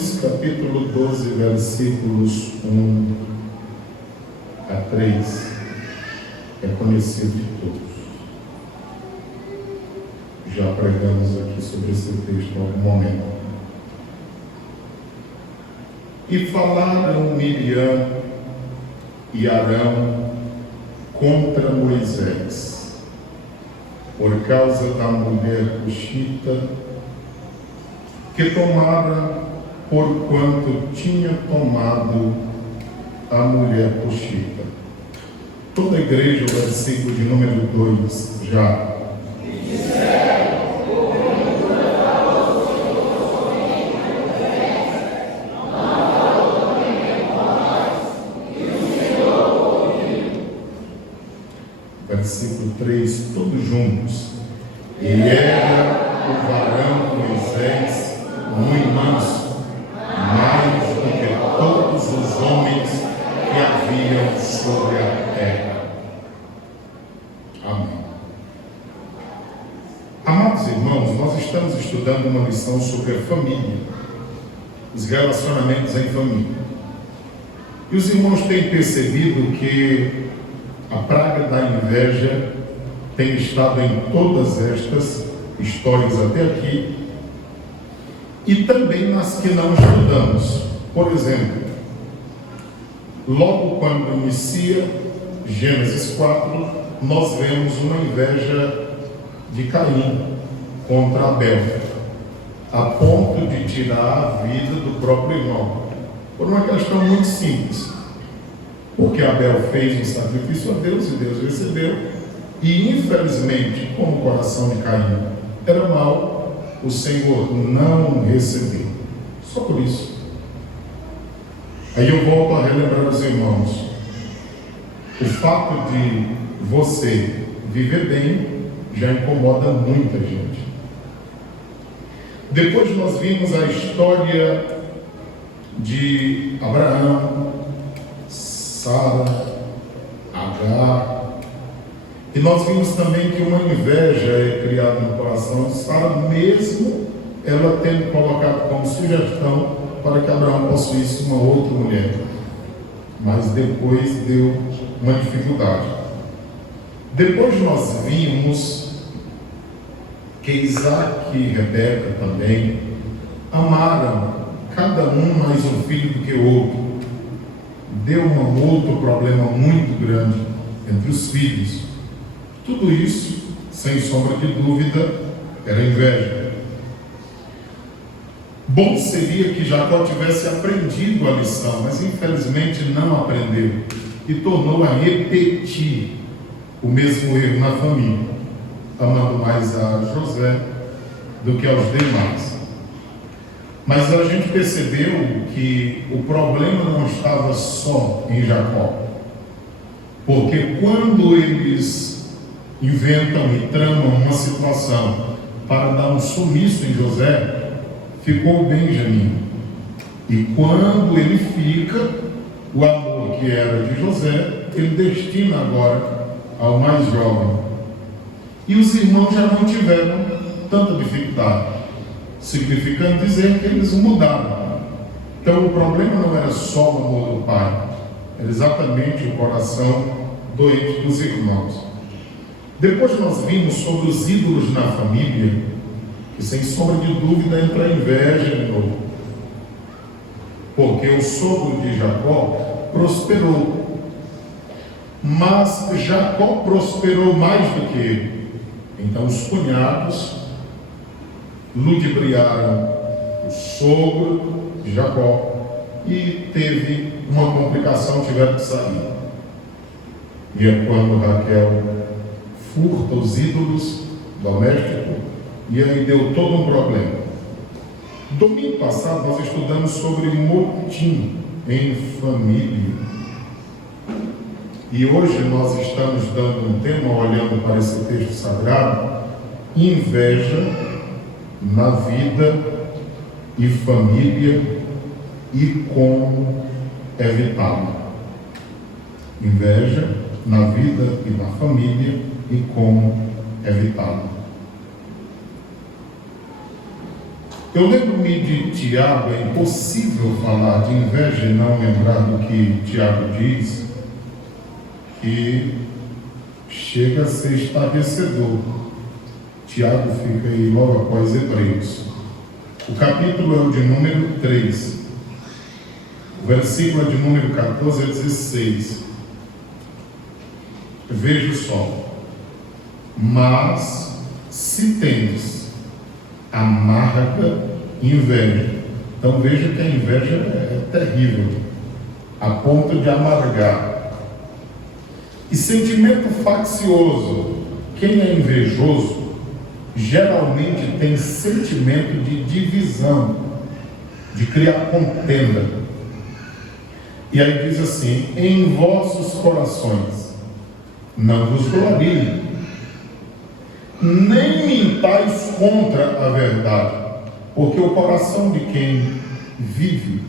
Números, capítulo 12, versículos 1 a 3, é conhecido de todos. Já pregamos aqui sobre esse texto em algum momento. E falaram Miriam e Arão contra Moisés, por causa da mulher cuxita, que tomara porquanto tinha tomado a mulher cuxita. Toda a igreja, o versículo de número 2, já. Versículo 3, todos juntos. E era o varão Moisés muito manso, mais do que todos os homens que haviam sobre a terra. Amém. Amados irmãos, nós estamos estudando uma lição sobre a família, os relacionamentos em família. E os irmãos têm percebido que a praga da inveja tem estado em todas estas histórias até aqui e também nas que não estudamos. Por exemplo, logo quando inicia Gênesis 4, nós vemos uma inveja de Caim contra Abel, a ponto de tirar a vida do próprio irmão, por uma questão muito simples. Porque Abel fez um sacrifício a Deus e Deus recebeu, e infelizmente, como o coração de Caim era mau, o Senhor não recebeu. Só por isso. Aí eu volto a relembrar aos irmãos: o fato de você viver bem já incomoda muita gente. Depois nós vimos a história de Abraão, Sara, Agar, e nós vimos também que uma inveja é criada no coração de Sara, mesmo ela tendo colocado como sugestão para que Abraão possuísse uma outra mulher, mas depois deu uma dificuldade. Depois nós vimos que Isaac e Rebeca também amaram cada um mais um filho do que o outro. Deu um outro problema muito grande entre os filhos. Tudo isso, sem sombra de dúvida, era inveja. Bom seria que Jacó tivesse aprendido a lição, mas infelizmente não aprendeu e tornou a repetir o mesmo erro na família, amando mais a José do que aos demais. Mas a gente percebeu que o problema não estava só em Jacó, porque quando eles inventam e tramam uma situação para dar um sumiço em José, ficou Benjamim. E quando ele fica, o amor que era de José, ele destina agora ao mais jovem. E os irmãos já não tiveram tanta dificuldade, significando dizer que eles mudaram. Então o problema não era só o amor do pai, era exatamente o coração doente dos irmãos. Depois nós vimos sobre os ídolos na família, que sem sombra de dúvida entra a inveja de novo. Porque o sogro de Jacó prosperou, mas Jacó prosperou mais do que ele. Então os cunhados ludibriaram o sogro de Jacó e teve uma complicação, tiveram que sair. E é quando Raquel furta os ídolos domésticos e aí deu todo um problema. Domingo passado nós estudamos sobre motim em família. E hoje nós estamos dando um tema, olhando para esse texto sagrado, inveja na vida e família e como evitá-la. Inveja na vida e na família e como evitá-la. Eu lembro-me de Tiago, é impossível falar de inveja e não lembrar do que Tiago diz, que chega a ser estarrecedor. Tiago fica aí logo após Hebreus. O capítulo é o de número 3. O versículo é de número 14 a 16. Veja só. Mas se tendes amarga inveja. Então veja que a inveja é terrível, a ponto de amargar. E sentimento faccioso. Quem é invejoso geralmente tem sentimento de divisão, de criar contenda. E aí diz assim: em vossos corações não vos gloriem, nem mintais contra a verdade, porque o coração de quem vive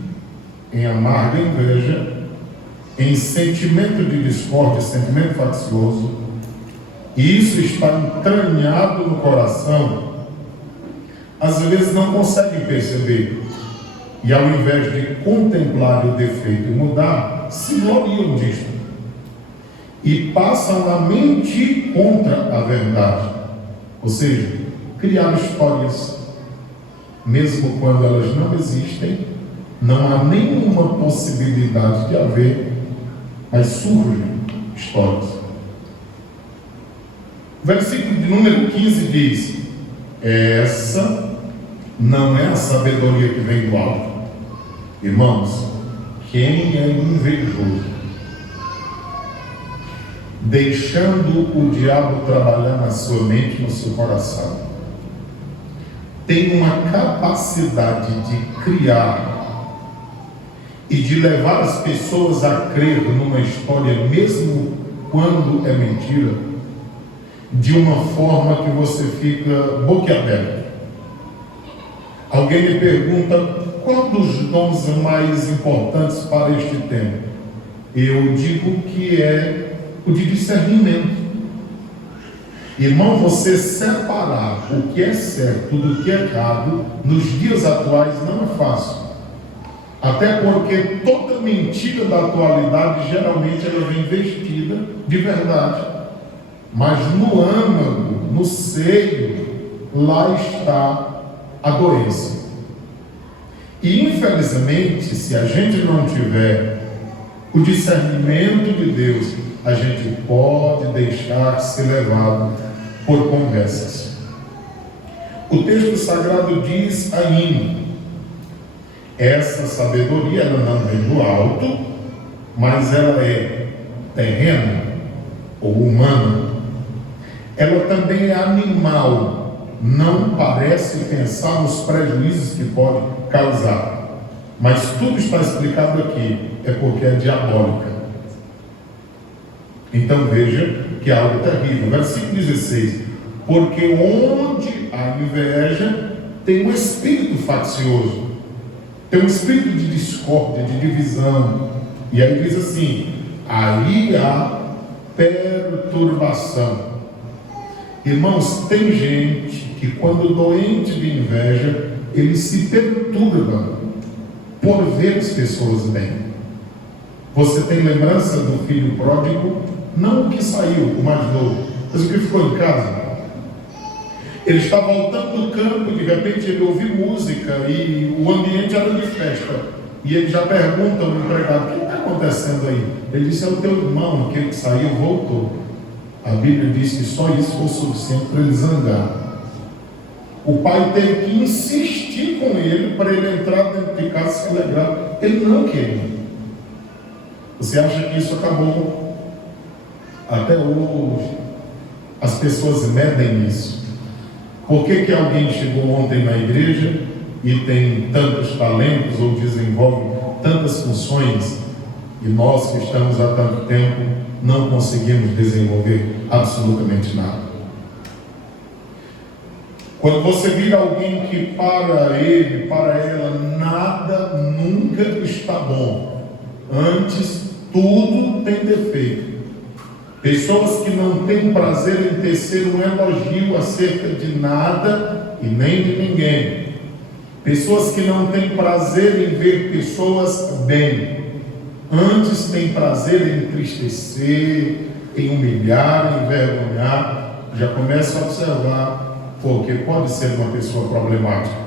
em amarga inveja, em sentimento de discórdia, sentimento faccioso, e isso está entranhado no coração, às vezes não consegue perceber, e ao invés de contemplar o defeito e mudar, se gloriam disto, e passam a mentir contra a verdade, ou seja, criar histórias, mesmo quando elas não existem, não há nenhuma possibilidade de haver, mas surgem histórias. O versículo de número 15 diz: essa não é a sabedoria que vem do alto. Irmãos, quem é invejoso, deixando o diabo trabalhar na sua mente, no seu coração, tem uma capacidade de criar e de levar as pessoas a crer numa história, mesmo quando é mentira, de uma forma que você fica boquiaberto. Alguém me pergunta: qual dos dons mais importantes para este tempo? Eu digo que é o de discernimento. Irmão, você separar o que é certo do que é errado nos dias atuais não é fácil. Até porque toda mentira da atualidade geralmente ela vem vestida de verdade. Mas no âmago, no seio, lá está a doença. E infelizmente, se a gente não tiver o discernimento de Deus, a gente pode deixar ser levado por conversas. O texto sagrado diz ainda: essa sabedoria ela não vem do alto, mas ela é terrena ou humana. Ela também é animal, não parece pensar nos prejuízos que pode causar, mas tudo está explicado aqui, é porque é diabólica. Então veja que é algo terrível. Versículo 16: porque onde há inveja, tem um espírito faccioso, tem um espírito de discórdia, de divisão. E aí diz assim: aí há perturbação. Irmãos, tem gente que quando doente de inveja, ele se perturba por ver as pessoas bem. Você tem lembrança do filho pródigo? Não o que saiu, o mais novo, mas o que ficou em casa. Ele está voltando do campo, de repente ele ouviu música e o ambiente era de festa. E ele já pergunta ao empregado: o que está acontecendo aí? Ele disse: é o teu irmão, aquele que saiu, voltou. A Bíblia diz que só isso foi suficiente para ele zangar. O pai teve que insistir com ele para ele entrar dentro de casa e se alegrar. Ele não queria. Você acha que isso acabou? Até hoje as pessoas medem isso. Por que alguém chegou ontem na igreja e tem tantos talentos ou desenvolve tantas funções e nós que estamos há tanto tempo não conseguimos desenvolver absolutamente nada? Quando você vira alguém que para ele, para ela, nada nunca está bom, antes tudo tem defeito. Pessoas que não têm prazer em tecer um elogio acerca de nada e nem de ninguém. Pessoas que não têm prazer em ver pessoas bem, antes têm prazer em entristecer, em humilhar, em envergonhar. Já começa a observar, porque pode ser uma pessoa problemática.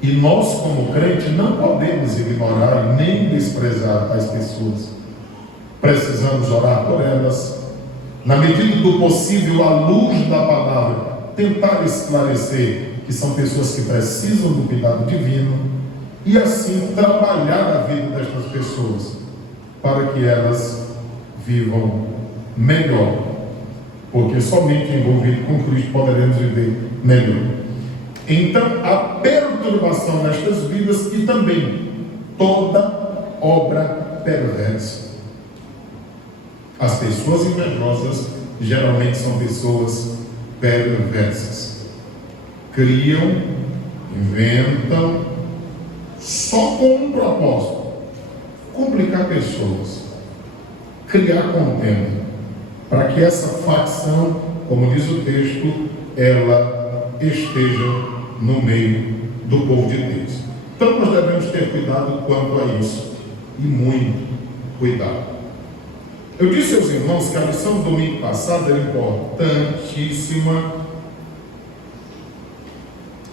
E nós, como crente, não podemos ignorar nem desprezar as pessoas. Precisamos orar por elas, na medida do possível, à luz da palavra, tentar esclarecer que são pessoas que precisam do cuidado divino e assim trabalhar a vida destas pessoas para que elas vivam melhor, porque somente envolvido com Cristo poderemos viver melhor. Então, a perturbação nestas vidas e também toda obra perversa. As pessoas invejosas geralmente são pessoas perversas. Criam, inventam, só com um propósito: complicar pessoas, criar contenda, para que essa facção, como diz o texto, ela esteja no meio do povo de Deus. Então nós devemos ter cuidado quanto a isso, e muito cuidado. Eu disse aos irmãos que a lição do domingo passado era importantíssima,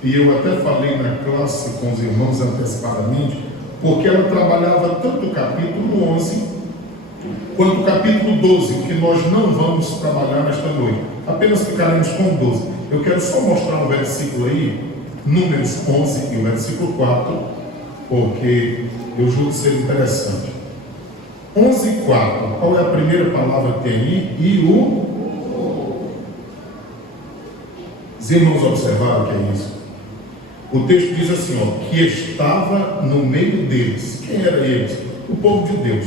e eu até falei na classe com os irmãos antecipadamente, porque ela trabalhava tanto o capítulo 11 quanto o capítulo 12, que nós não vamos trabalhar nesta noite, apenas ficaremos com o 12. Eu quero só mostrar um versículo aí, Números 11 e o versículo 4, porque eu julgo ser interessante. 11:4, qual é a primeira palavra que tem aí? Os irmãos observaram o que é isso? O texto diz assim, ó, que estava no meio deles. Quem era eles? O povo de Deus.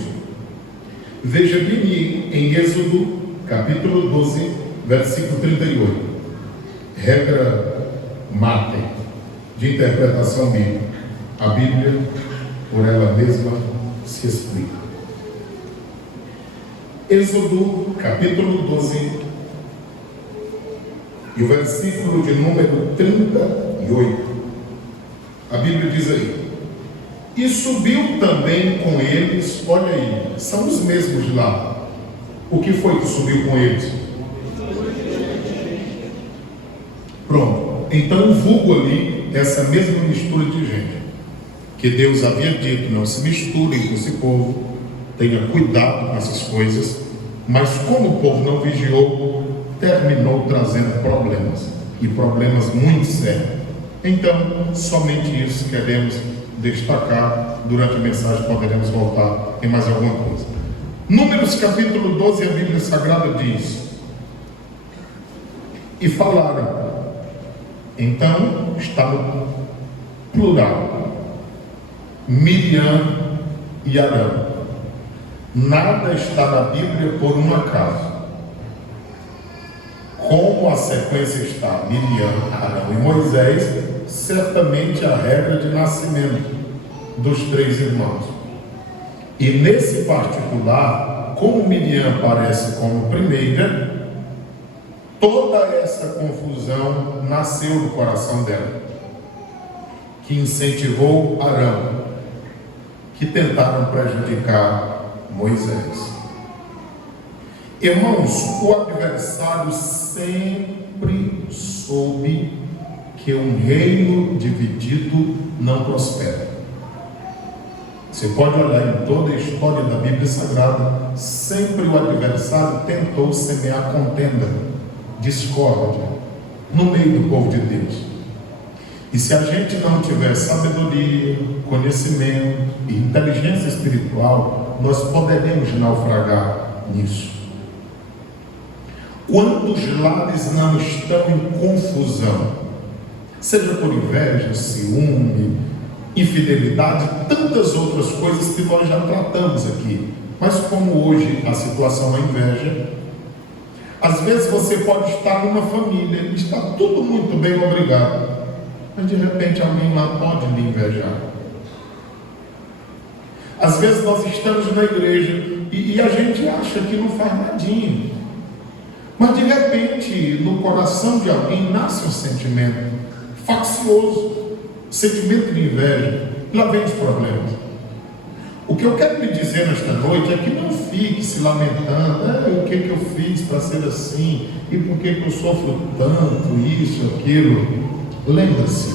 Veja bem em Êxodo, capítulo 12, versículo 38. Regra mate de interpretação bíblica. A Bíblia, por ela mesma, se explica. Êxodo, capítulo 12, e o versículo de número 38. A Bíblia diz aí: e subiu também com eles, olha aí, são os mesmos lá. O que foi que subiu com eles? Pronto, então o vulgo ali, essa mesma mistura de gente, que Deus havia dito, não se misturem com esse povo, tenha cuidado com essas coisas, mas como o povo não vigiou, terminou trazendo problemas, e problemas muito sérios. Então, somente isso queremos destacar. Durante a mensagem poderemos voltar em mais alguma coisa. Números capítulo 12, a Bíblia Sagrada diz: e falaram. Então, está no plural, Miriam e Arão. Nada está na Bíblia por um acaso. Como a sequência está, Miriam, Arão e Moisés, certamente a regra de nascimento dos três irmãos. E nesse particular, como Miriam aparece como primeira, toda essa confusão nasceu do coração dela, que incentivou Arão, que tentaram prejudicar Moisés. Irmãos, o adversário sempre soube que um reino dividido não prospera. Você pode olhar em toda a história da Bíblia Sagrada, sempre o adversário tentou semear contenda, discórdia, no meio do povo de Deus. E se a gente não tiver sabedoria, conhecimento e inteligência espiritual, nós poderemos naufragar nisso. Quantos lares não estão em confusão, seja por inveja, ciúme, infidelidade, tantas outras coisas que nós já tratamos aqui. Mas como hoje a situação é inveja, às vezes você pode estar numa família e está tudo muito bem, obrigado, mas de repente alguém lá pode lhe invejar. Às vezes nós estamos na igreja e a gente acha que não faz nadinha, mas de repente no coração de alguém nasce um sentimento faccioso, sentimento de inveja, lá vem os problemas. O que eu quero lhe dizer nesta noite é que não fique se lamentando, o que eu fiz para ser assim, e por que eu sofro tanto, isso, aquilo. Lembre-se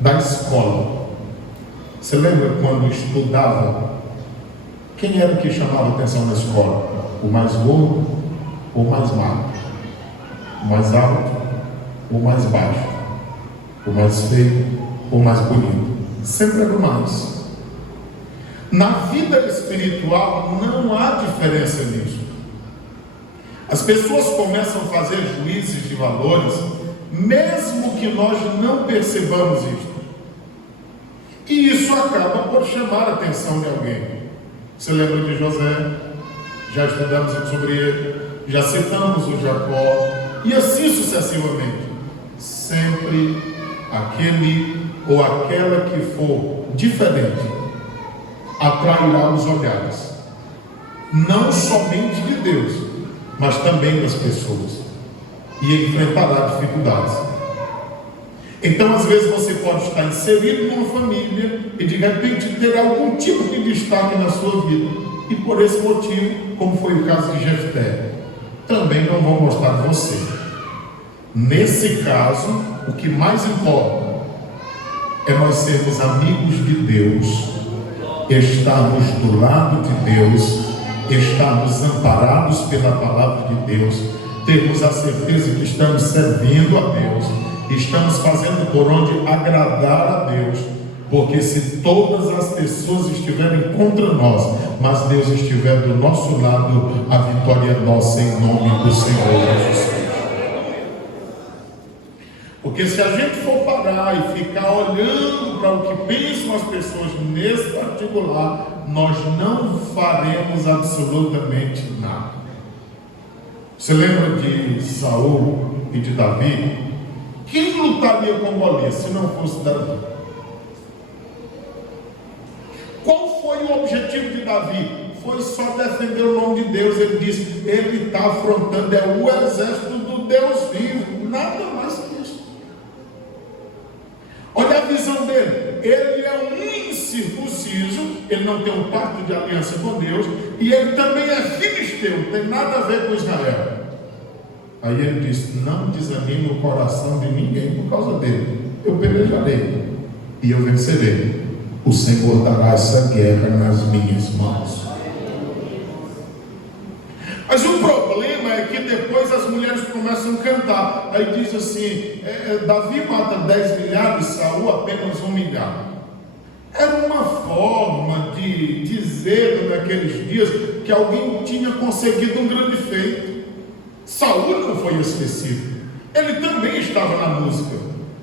da escola. Você lembra quando estudava? Quem era que chamava atenção na escola? O mais gordo ou o mais magro? O mais alto ou o mais baixo? O mais feio ou o mais bonito? Sempre era o mais. Na vida espiritual não há diferença nisso. As pessoas começam a fazer juízes de valores, mesmo que nós não percebamos isso. E isso acaba por chamar a atenção de alguém. Você lembra de José? Já estudamos sobre ele, já citamos o Jacó, e assim sucessivamente. Sempre aquele ou aquela que for diferente atrairá os olhares, não somente de Deus, mas também das pessoas, e enfrentará dificuldades. Então, às vezes, você pode estar inserido numa família e de repente ter algum tipo de destaque na sua vida, e por esse motivo, como foi o caso de Jefté, também não vão gostar de você. Nesse caso, o que mais importa é nós sermos amigos de Deus, estarmos do lado de Deus, estarmos amparados pela palavra de Deus, termos a certeza que estamos servindo a Deus, estamos fazendo por onde agradar a Deus, porque se todas as pessoas estiverem contra nós, mas Deus estiver do nosso lado, a vitória é nossa em nome do Senhor Jesus. Porque se a gente for parar e ficar olhando para o que pensam as pessoas nesse particular, nós não faremos absolutamente nada. Você lembra de Saul e de Davi? Quem lutaria com Golias se não fosse Davi? Qual foi o objetivo de Davi? Foi só defender o nome de Deus. Ele disse, ele está afrontando o exército do Deus vivo, nada mais que isso. Olha a visão dele, ele é um incircunciso, ele não tem um pacto de aliança com Deus, e ele também é filisteu, não tem nada a ver com Israel. Aí ele disse, não desanime o coração de ninguém por causa dele, eu pelejarei, e eu vencerei, o Senhor dará essa guerra nas minhas mãos. Mas o problema é que depois as mulheres começam a cantar. Aí diz assim, Davi mata 10 milhares, Saul apenas 1 milhar. Era uma forma de dizer naqueles dias que alguém tinha conseguido um grande feito. Saul não foi esquecido, ele também estava na música,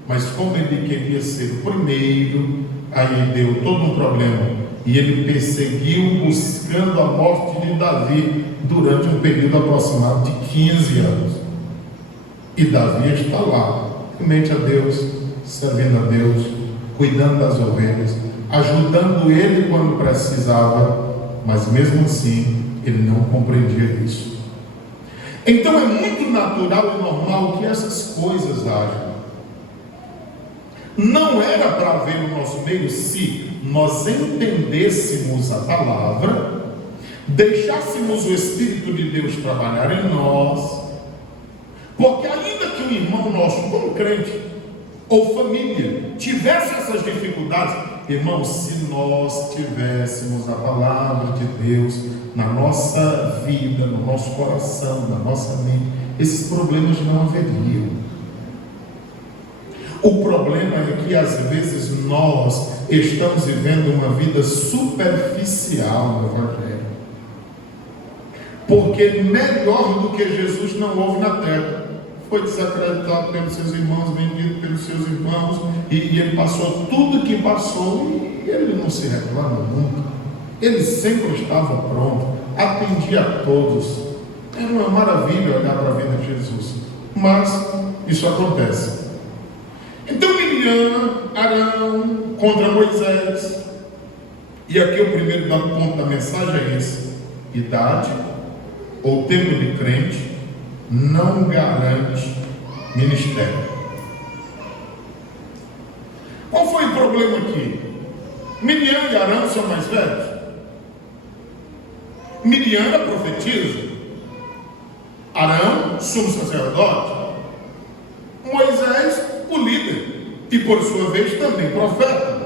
mas como ele queria ser o primeiro, aí deu todo um problema. E ele perseguiu buscando a morte de Davi durante um período aproximado de 15 anos. E Davi está lá, temente a Deus, servindo a Deus, cuidando das ovelhas, ajudando ele quando precisava, mas mesmo assim ele não compreendia isso. Então é muito natural e normal que essas coisas hajam. Não era para haver no nosso meio se nós entendêssemos a palavra, deixássemos o Espírito de Deus trabalhar em nós, porque ainda que um irmão nosso, como crente ou família, tivesse essas dificuldades, irmãos, se nós tivéssemos a palavra de Deus na nossa vida, no nosso coração, na nossa mente, esses problemas não haveriam. O problema é que às vezes nós estamos vivendo uma vida superficial no Evangelho, porque melhor do que Jesus não houve na terra. Foi desacreditado pelos seus irmãos, vendido pelos seus irmãos, e ele passou tudo que passou, e ele não se reclama nunca. Ele sempre estava pronto, atendia a todos. Era uma maravilha olhar para a vida de Jesus, mas isso acontece. Então Miriam, Arão contra Moisés, e aqui o primeiro ponto da mensagem é esse: idade ou tempo de crente não garante ministério. o problema aqui? Miriam e Arão são mais velhos. Miriam era profetisa, Arão, sumo sacerdote, Moisés, o líder, e por sua vez também profeta.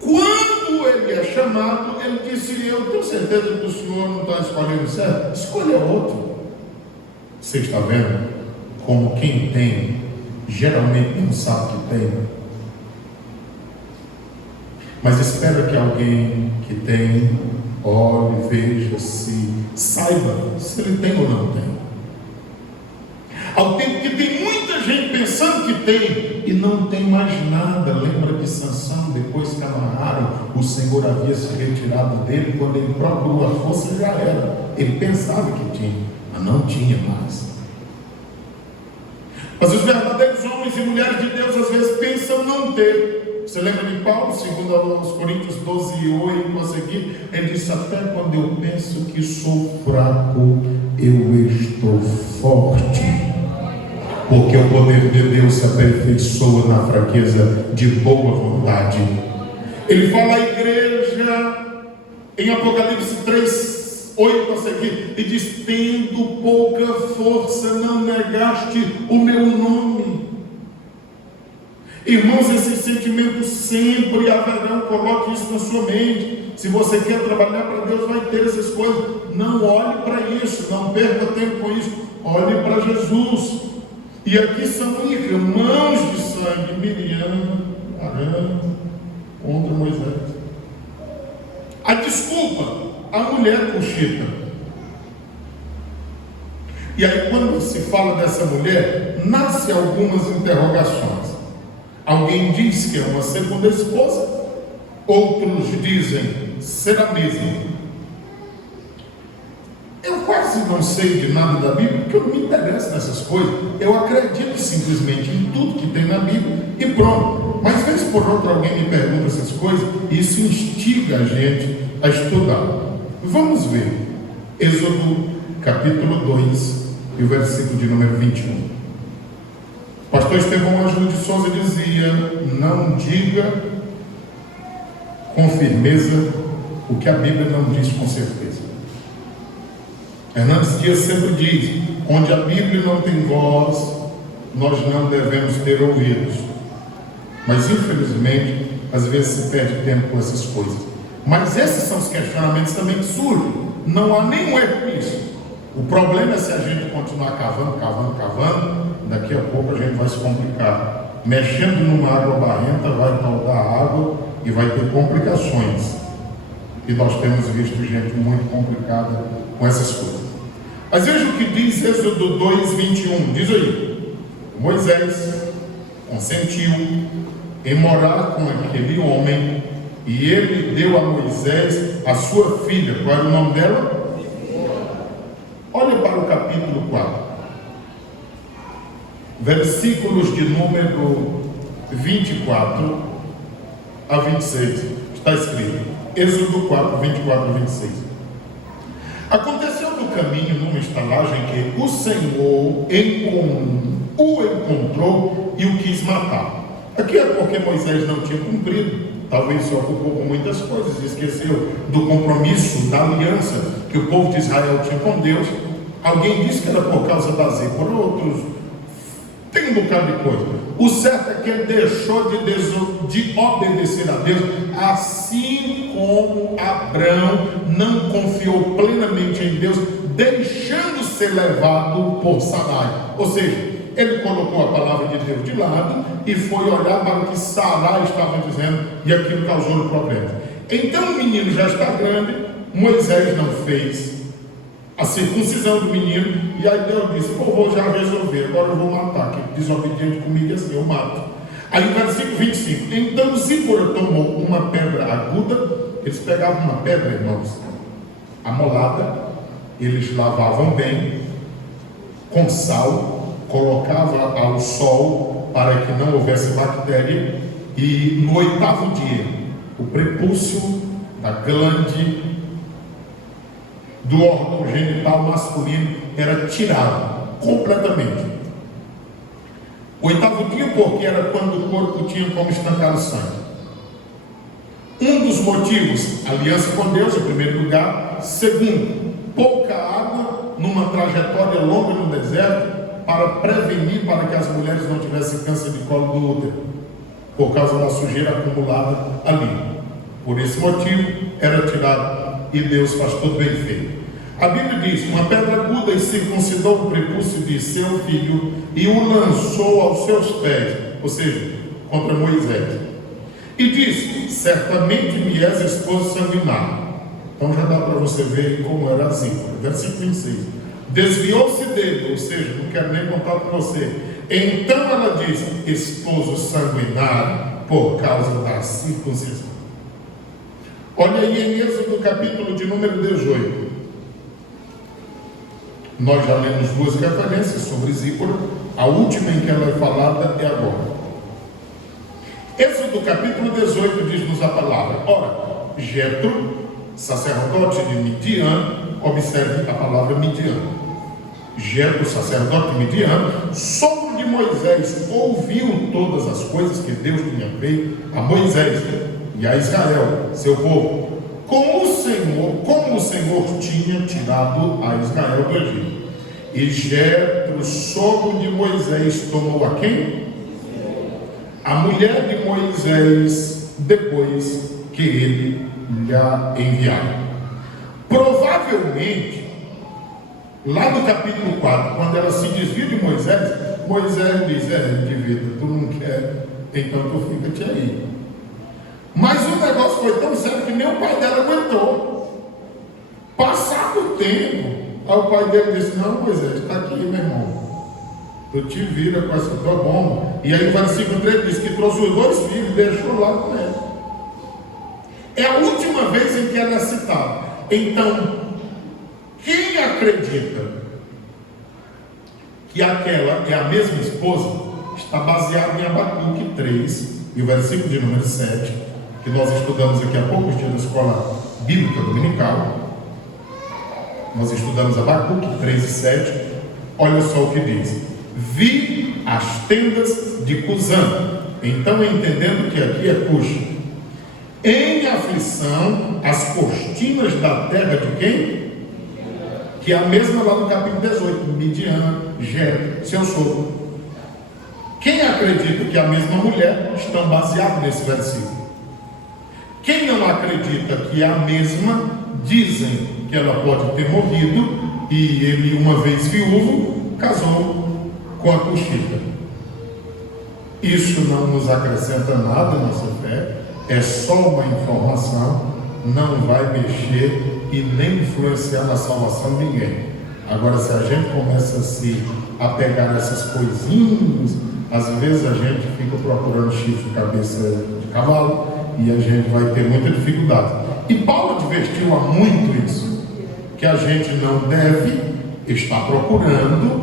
Quando ele é chamado, ele disse: eu tenho certeza que o senhor não está escolhendo certo, escolha outro. Você está vendo como quem tem geralmente não sabe que tem, mas espera que alguém que tem olhe, veja, se saiba se ele tem ou não tem. Ao tempo que tem muita gente pensando que tem e não tem mais nada. Lembra de Sansão? Depois que amarraram, o Senhor havia se retirado dele. Quando ele procurou a força, já era. Ele pensava que tinha, mas não tinha mais. Mas os verdadeiros homens e mulheres de Deus às vezes pensam não ter. Você lembra de Paulo, segundo aos Coríntios 12:8 a seguir? Ele disse: até quando eu penso que sou fraco, eu estou forte, porque o poder de Deus se aperfeiçoa na fraqueza de boa vontade. Ele fala à igreja em Apocalipse 3:8 a seguir, e diz: tendo pouca força, não negaste o meu nome. Irmãos, esse sentimento sempre haverão. Coloque isso na sua mente. Se você quer trabalhar para Deus, vai ter essas coisas. Não olhe para isso, não perca tempo com isso. Olhe para Jesus. E aqui são irmãos de sangue: Miriam, Arão, contra Moisés. A desculpa: a mulher cuxita. E aí, quando se fala dessa mulher, nasce algumas interrogações. Alguém diz que é uma segunda esposa, outros dizem ser a mesma. Eu quase não sei de nada da Bíblia, porque eu não me interesso nessas coisas. Eu acredito simplesmente em tudo que tem na Bíblia e pronto. Mas vez por outra alguém me pergunta essas coisas, e isso instiga a gente a estudar. Vamos ver Êxodo capítulo 2 e o versículo de número 21. Pastor Estevão Ângelo de Souza dizia: não diga com firmeza o que a Bíblia não diz com certeza. Hernandes Dias sempre diz: onde a Bíblia não tem voz, nós não devemos ter ouvidos. Mas infelizmente, às vezes se perde tempo com essas coisas. Mas esses são os questionamentos também que surgem. Não há nenhum erro nisso. O problema é se a gente continuar cavando, daqui a pouco a gente vai se complicar. Mexendo numa água barrenta, vai faltar água e vai ter complicações. E nós temos visto gente muito complicada com essas coisas. Mas veja o que diz Êxodo 2:21. Diz aí: Moisés consentiu em morar com aquele homem, e ele deu a Moisés a sua filha. Qual era o nome dela? Olha para o capítulo 4, versículos de número 24 a 26. Está escrito, Êxodo 4, 24 a 26. Aconteceu no caminho, numa estalagem, que o Senhor o encontrou e o quis matar. Aqui é porque Moisés não tinha cumprido. Talvez se ocupou com muitas coisas, esqueceu do compromisso, da aliança que o povo de Israel tinha com Deus. Alguém disse que era por causa da zebra, outros tem um bocado de coisa. O certo é que ele deixou de obedecer a Deus, assim como Abrão não confiou plenamente em Deus, deixando ser levado por Sarai. Ou seja, ele colocou a palavra de Deus de lado e foi olhar para o que Sarai estava dizendo, e aquilo causou problemas. Então o menino já está grande, Moisés não fez a circuncisão do menino, e aí Deus disse: eu vou já resolver, agora eu vou matar, que desobediente comigo assim, eu mato. Aí no versículo 25, então Zípora tomou uma pedra aguda. Eles pegavam uma pedra, irmãos, amolada, eles lavavam bem, com sal, colocava ao sol para que não houvesse bactéria, e no 8º dia o prepúcio da glande do órgão genital masculino era tirado completamente. 8º dia, porque era quando o corpo tinha como estancar o sangue. Um dos motivos, aliança com Deus, em primeiro lugar. Segundo, pouca água numa trajetória longa no deserto, para prevenir, para que as mulheres não tivessem câncer de colo do útero, por causa da sujeira acumulada ali. Por esse motivo, era tirado, e Deus faz tudo bem feito. A Bíblia diz: uma pedra aguda, e circuncidou o prepúcio de seu filho, e o lançou aos seus pés, ou seja, contra Moisés. E disse: certamente me és esposo sanguinário. Então já dá para você ver como era assim. Versículo 26. Desviou-se dele, ou seja, não quero nem contar com você. Então ela disse: esposo sanguinário, por causa da circuncisão. Olha aí em Êxodo, capítulo de número 18. Nós já lemos 2 referências sobre Zípora. A última em que ela é falada é agora. Êxodo capítulo 18 diz-nos a palavra: ora, Jetro, sacerdote de Midian, observe a palavra Midian. Jetro, sacerdote de Midian, sogro de Moisés, ouviu todas as coisas que Deus tinha feito a Moisés e a Israel, seu povo, como o Senhor tinha tirado a Israel do Egito. E Jetro, sogro de Moisés, tomou a quem? A mulher de Moisés, depois que ele lhe enviara. Provavelmente, lá no capítulo 4, quando ela se desvia de Moisés, Moisés diz: indivíduo, tu não quer, então tu fica-te aí. Mas o negócio foi tão sério que nem o pai dela aguentou. Passado o tempo, aí o pai dele disse: não, Moisés, está aqui, meu irmão. Tu te vira com essa tua bomba. E aí o versículo 3 diz que trouxe os 2 filhos e deixou lá com ele. É a última vez em que ela é citada. Então, quem acredita que aquela é a mesma esposa, está baseado em Abacuque 3, e o versículo de número 7, que nós estudamos aqui há poucos dias na escola bíblica dominical. Nós estudamos Abacuque 3 e 7. Olha só o que diz: vi as tendas de Cusã. Então, entendendo que aqui é Cush, em aflição, as cortinas da terra de quem? Que é a mesma lá no capítulo 18, Midian, Jetro, seu sogro. Quem acredita que é a mesma mulher, estão baseados nesse versículo. Quem não acredita que é a mesma, dizem que ela pode ter morrido, e ele, uma vez viúvo, casou com a Cushita. Isso não nos acrescenta nada na nossa fé, é só uma informação, não vai mexer e nem influenciar na salvação de ninguém. Agora, se a gente começa a se apegar a essas coisinhas, às vezes a gente fica procurando chifre de cabeça de cavalo e a gente vai ter muita dificuldade. E Paulo advertiu há muito isso, que a gente não deve estar procurando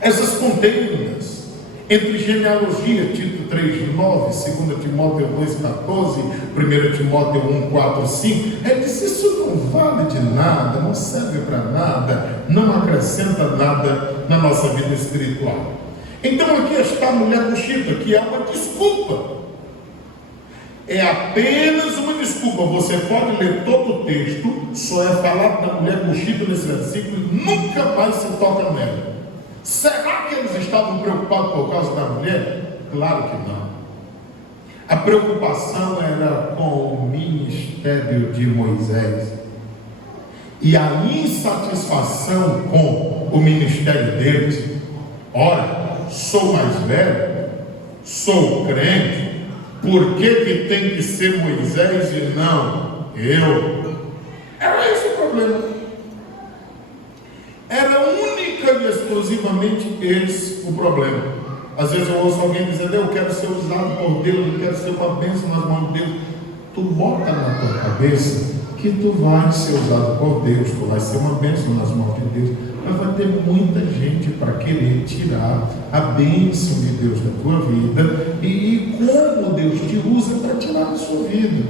essas contendas entre genealogia, Tito 3:9, 2 Timóteo 2:14, 1 Timóteo 1:4-5. Ele disse: isso não vale de nada, não serve para nada, não acrescenta nada na nossa vida espiritual. Então aqui está a mulher Cushita, que é uma desculpa. É apenas uma desculpa. Você pode ler todo o texto, só é falado da mulher Cushita nesse versículo e nunca mais se toca nela. Será que eles estavam preocupados por causa da mulher? Claro que não. A preocupação era com o ministério de Moisés. E a insatisfação com o ministério deles. Ora, sou mais velho, sou crente, por que tem que ser Moisés e não eu? Era esse o problema. Era única e exclusivamente esse o problema. Às vezes eu ouço alguém dizer: eu quero ser usado por Deus, eu quero ser uma bênção nas mãos de Deus. Tu bota na tua cabeça que tu vai ser usado por Deus, tu vai ser uma bênção nas mãos de Deus, mas vai ter muita gente para querer tirar a bênção de Deus da tua vida e como Deus te usa para tirar da sua vida.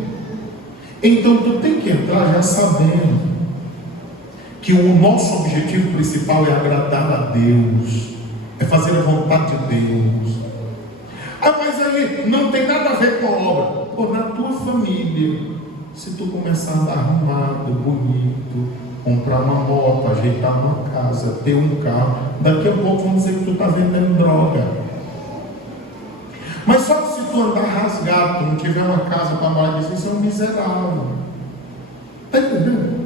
Então tu tem que entrar já sabendo que o nosso objetivo principal é agradar a Deus. é fazer a vontade de Deus. Ah, mas aí não tem nada a ver com a obra. Pô, na tua família, se tu começar a andar arrumado, bonito, comprar uma moto, ajeitar uma casa, ter um carro, daqui a pouco vão dizer que tu está vendendo droga. Mas só que se tu andar rasgado, tu não tiver uma casa para morar, isso é um miserável. Está entendendo?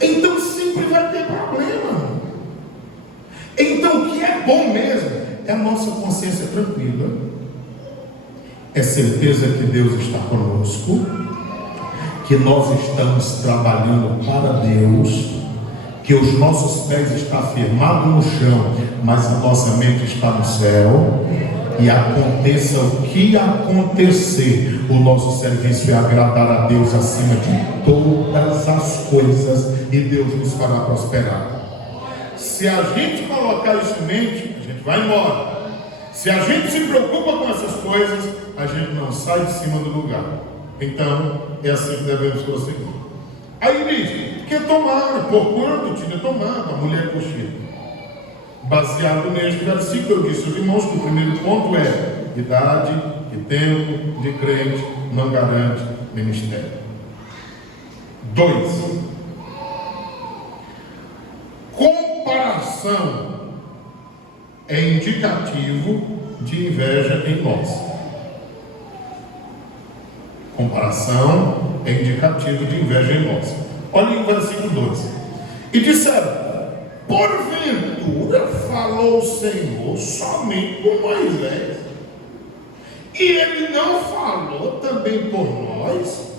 Então sempre vai ter problema. Então o que é bom mesmo é a nossa consciência tranquila, é certeza que Deus está conosco, que nós estamos trabalhando para Deus, que os nossos pés estão firmados no chão, mas a nossa mente está no céu, e aconteça o que acontecer, o nosso serviço é agradar a Deus acima de todas as coisas, e Deus nos fará prosperar. Se a gente colocar isso em mente, a gente vai embora. Se a gente se preocupa com essas coisas, a gente não sai de cima do lugar. Então, é assim que devemos prosseguir. Aí diz, que tomaram, por quanto tinha tomado a mulher coxinha. Baseado neste versículo, eu disse aos irmãos que o primeiro ponto é: idade e tempo de crente não garante ministério. 2. Comparação é indicativo de inveja em nós. Comparação é indicativo de inveja em nós. Olha o versículo 2. E disseram: porventura falou o Senhor somente por Moisés, e ele não falou também por nós?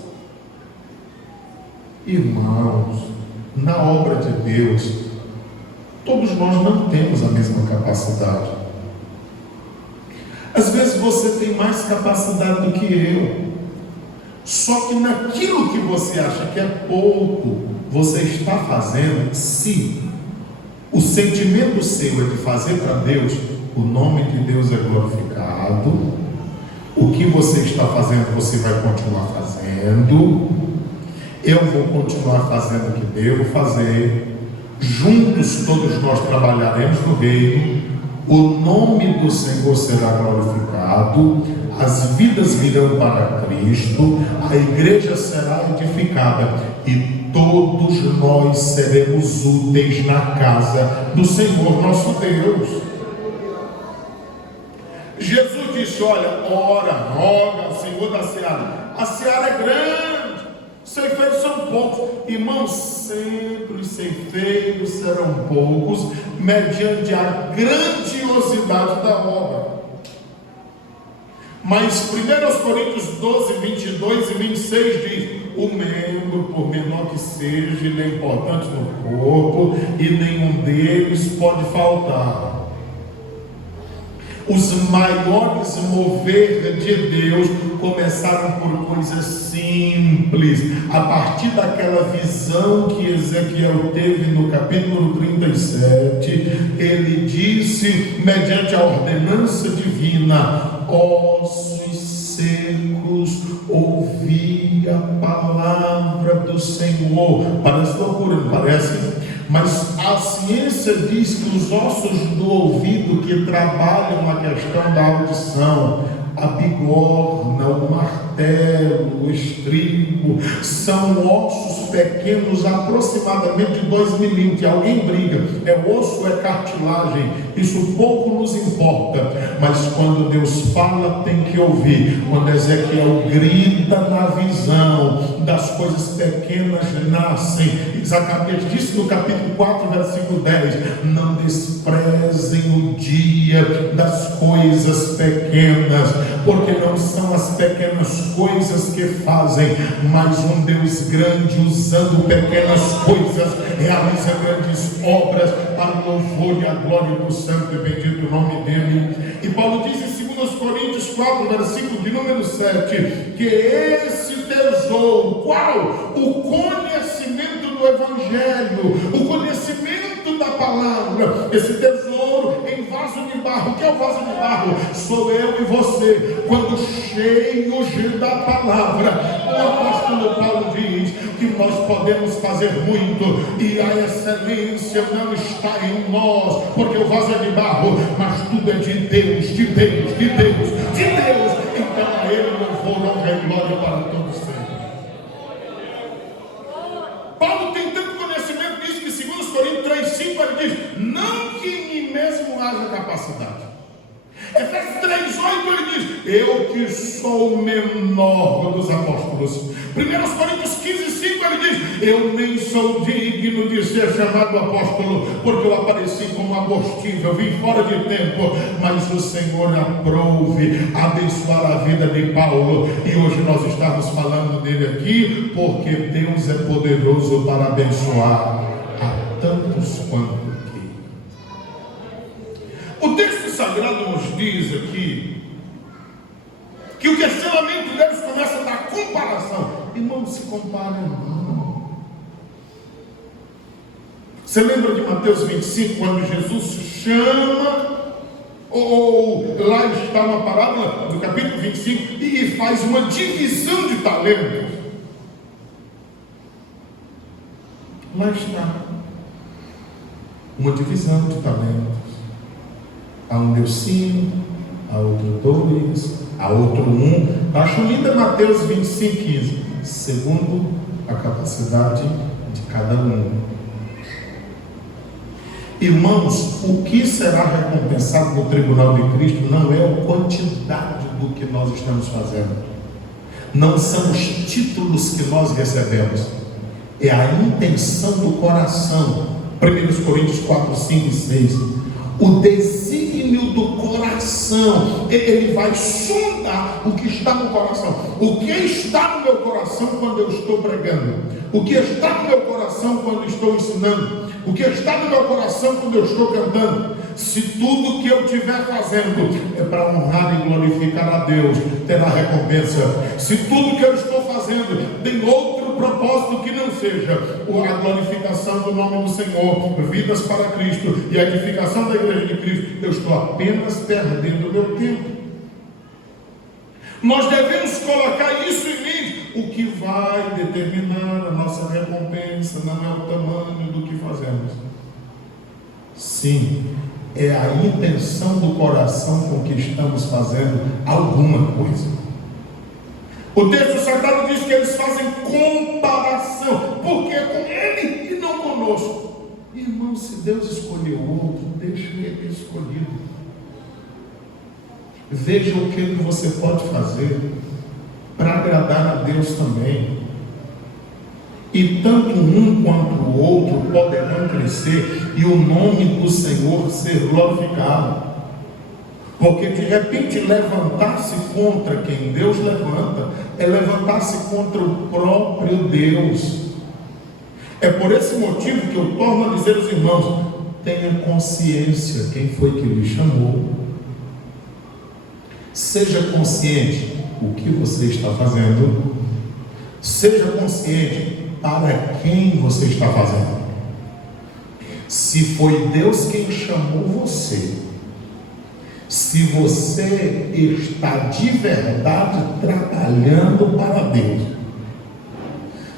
Irmãos, na obra de Deus, todos nós não temos a mesma capacidade. Às vezes você tem mais capacidade do que eu, só que naquilo que você acha que é pouco, você está fazendo. Se o sentimento seu é de fazer para Deus, o nome de Deus é glorificado. O que você está fazendo, você vai continuar fazendo. Eu vou continuar fazendo o que devo fazer. Juntos todos nós trabalharemos no reino. O nome do Senhor será glorificado. As vidas virão para Cristo. A igreja será edificada. E todos nós seremos úteis na casa do Senhor nosso Deus. Jesus disse: olha, ora, roga ao Senhor da seara. A seara é grande, os ceifeiros são poucos. Irmãos, sempre os ceifeiros serão poucos, mediante a grandiosidade da obra. Mas 1 Coríntios 12, 22 e 26 diz: o membro, por menor que seja, ele é importante no corpo, e nenhum deles pode faltar. Os maiores mover de Deus começaram por coisas simples. A partir daquela visão que Ezequiel teve no capítulo 37, ele disse, mediante a ordenança divina: ossos secos, ouvi a palavra do Senhor. Parece loucura, não parece? Mas a ciência diz que os ossos do ouvido que trabalham a questão da audição, a bigorna, o martelo, o estribo, são ossos pequenos, aproximadamente 2 milímetros. Alguém briga, é osso ou é cartilagem? Isso pouco nos importa, mas quando Deus fala, tem que ouvir. Quando Ezequiel grita na visão, das coisas pequenas nascem. Zacarias disse no capítulo 4, versículo 10: não desprezem o dia das coisas pequenas, porque não são as pequenas coisas que fazem, mas um Deus grande, usando pequenas coisas, realiza grandes obras para o louvor e a glória do santo e bendito nome dele. E Paulo diz em 2 Coríntios 4, versículo de número 7, que esse tesouro, qual? O conhecimento do Evangelho, o conhecimento da palavra, esse tesouro em vaso de barro. O que é o vaso de barro? Sou eu e você, quando cheios da palavra. O apóstolo Paulo diz que nós podemos fazer muito, e a excelência não está em nós, porque o vaso é de barro, mas tudo é de Deus, de Deus, de Deus, de Deus. Então a Ele louvor, honra e glória para todos sempre. Paulo tem tanto conhecimento disso que 2 Coríntios 3,5 ele diz: não que em mim mesmo haja capacidade. Efésios 3,8 ele diz: eu que sou o menor dos apóstolos. 1 Coríntios 15,5 ele diz: eu nem sou digno de ser chamado apóstolo, porque eu apareci como apostível, vim fora de tempo, mas o Senhor aprouve abençoar a vida de Paulo, e hoje nós estamos falando dele aqui, porque Deus é poderoso para abençoar a tantos quanto. O texto sagrado nos diz aqui que o questionamento deles começa da comparação. Irmão, se comparem não. Você lembra de Mateus 25, quando Jesus chama, ou lá está uma parábola do capítulo 25, e faz uma divisão de talentos? Lá está uma divisão de talentos. A um deu 5, a outro 2, a outro 1. Acho linda Mateus 25, 15. Segundo a capacidade de cada um. Irmãos, o que será recompensado no tribunal de Cristo não é a quantidade do que nós estamos fazendo. Não são os títulos que nós recebemos. É a intenção do coração. 1 Coríntios 4, 5 e 6. O desígnio do coração, ele vai sondar o que está no coração. O que está no meu coração quando eu estou pregando? O que está no meu coração quando estou ensinando? O que está no meu coração quando eu estou cantando? Se tudo que eu estiver fazendo é para honrar e glorificar a Deus, terá recompensa. Se tudo que eu estou fazendo tem outro propósito que não seja a glorificação do nome do Senhor, vidas para Cristo e a edificação da igreja de Cristo, eu estou apenas perdendo o meu tempo. Nós devemos colocar isso em mim. O que vai determinar a nossa recompensa não é o tamanho do que fazemos. Sim, é a intenção do coração com que estamos fazendo alguma coisa. O texto sagrado diz que eles fazem comparação, porque é com ele e não conosco. Irmão, se Deus escolheu outro, deixa ele escolhido. Veja o que você pode fazer para agradar a Deus também. E tanto um quanto o outro poderão crescer e o nome do Senhor ser glorificado. Porque de repente levantar-se contra quem Deus levanta é levantar-se contra o próprio Deus. É por esse motivo que eu torno a dizer aos irmãos: tenha consciência quem foi que lhe chamou. Seja consciente o que você está fazendo. Seja consciente para quem você está fazendo. Se foi Deus quem chamou você, se você está de verdade trabalhando para Deus,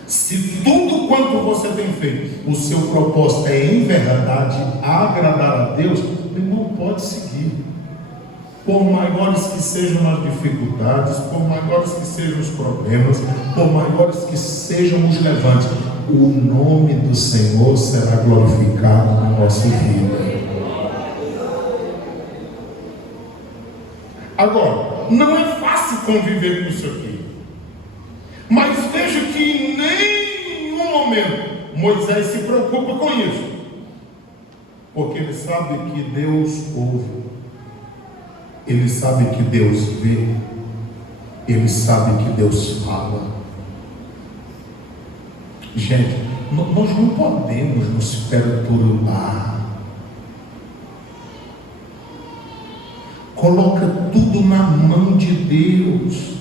se tudo quanto você tem feito, o seu propósito é em verdade agradar a Deus, não pode seguir. Por maiores que sejam as dificuldades, por maiores que sejam os problemas, por maiores que sejam os levantes, o nome do Senhor será glorificado na nossa vida. Agora, não é fácil conviver com isso aqui, mas veja que em nenhum momento Moisés se preocupa com isso, porque ele sabe que Deus ouve, ele sabe que Deus vê, ele sabe que Deus fala. Gente, nós não podemos nos perturbar. Coloca tudo na mão de Deus.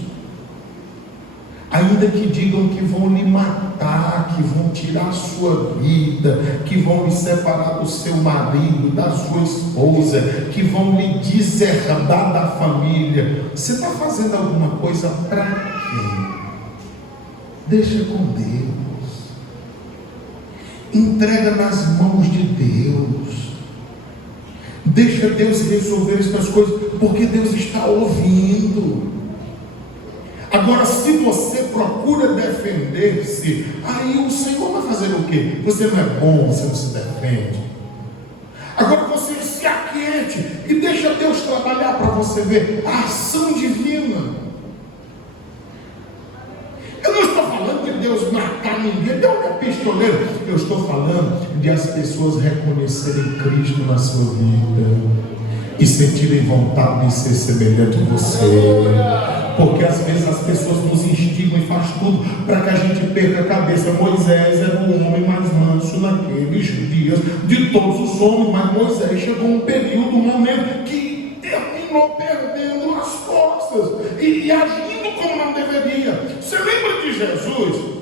Ainda que digam que vão lhe matar, que vão tirar a sua vida, que vão lhe separar do seu marido, da sua esposa, que vão lhe deserdar da família, você está fazendo alguma coisa para quem? Deixa com Deus. Entrega nas mãos de Deus. Deixa Deus resolver essas coisas, porque Deus está ouvindo. Agora, se você procura defender-se, aí o Senhor vai fazer o quê? Você não é bom, você não se defende. Agora você se aquiete e deixa Deus trabalhar para você ver a ação divina. Eu não estou falando de Deus matar ninguém, Deus não é pistoleiro. Eu estou falando de as pessoas reconhecerem Cristo na sua vida e sentirem vontade de ser semelhante a você. Porque às vezes as pessoas nos instigam e fazem tudo para que a gente perca a cabeça. Moisés era o homem mais manso naqueles dias de todos os homens, mas Moisés chegou um período, um momento que terminou perdendo as forças e agindo como não deveria. Você lembra de Jesus?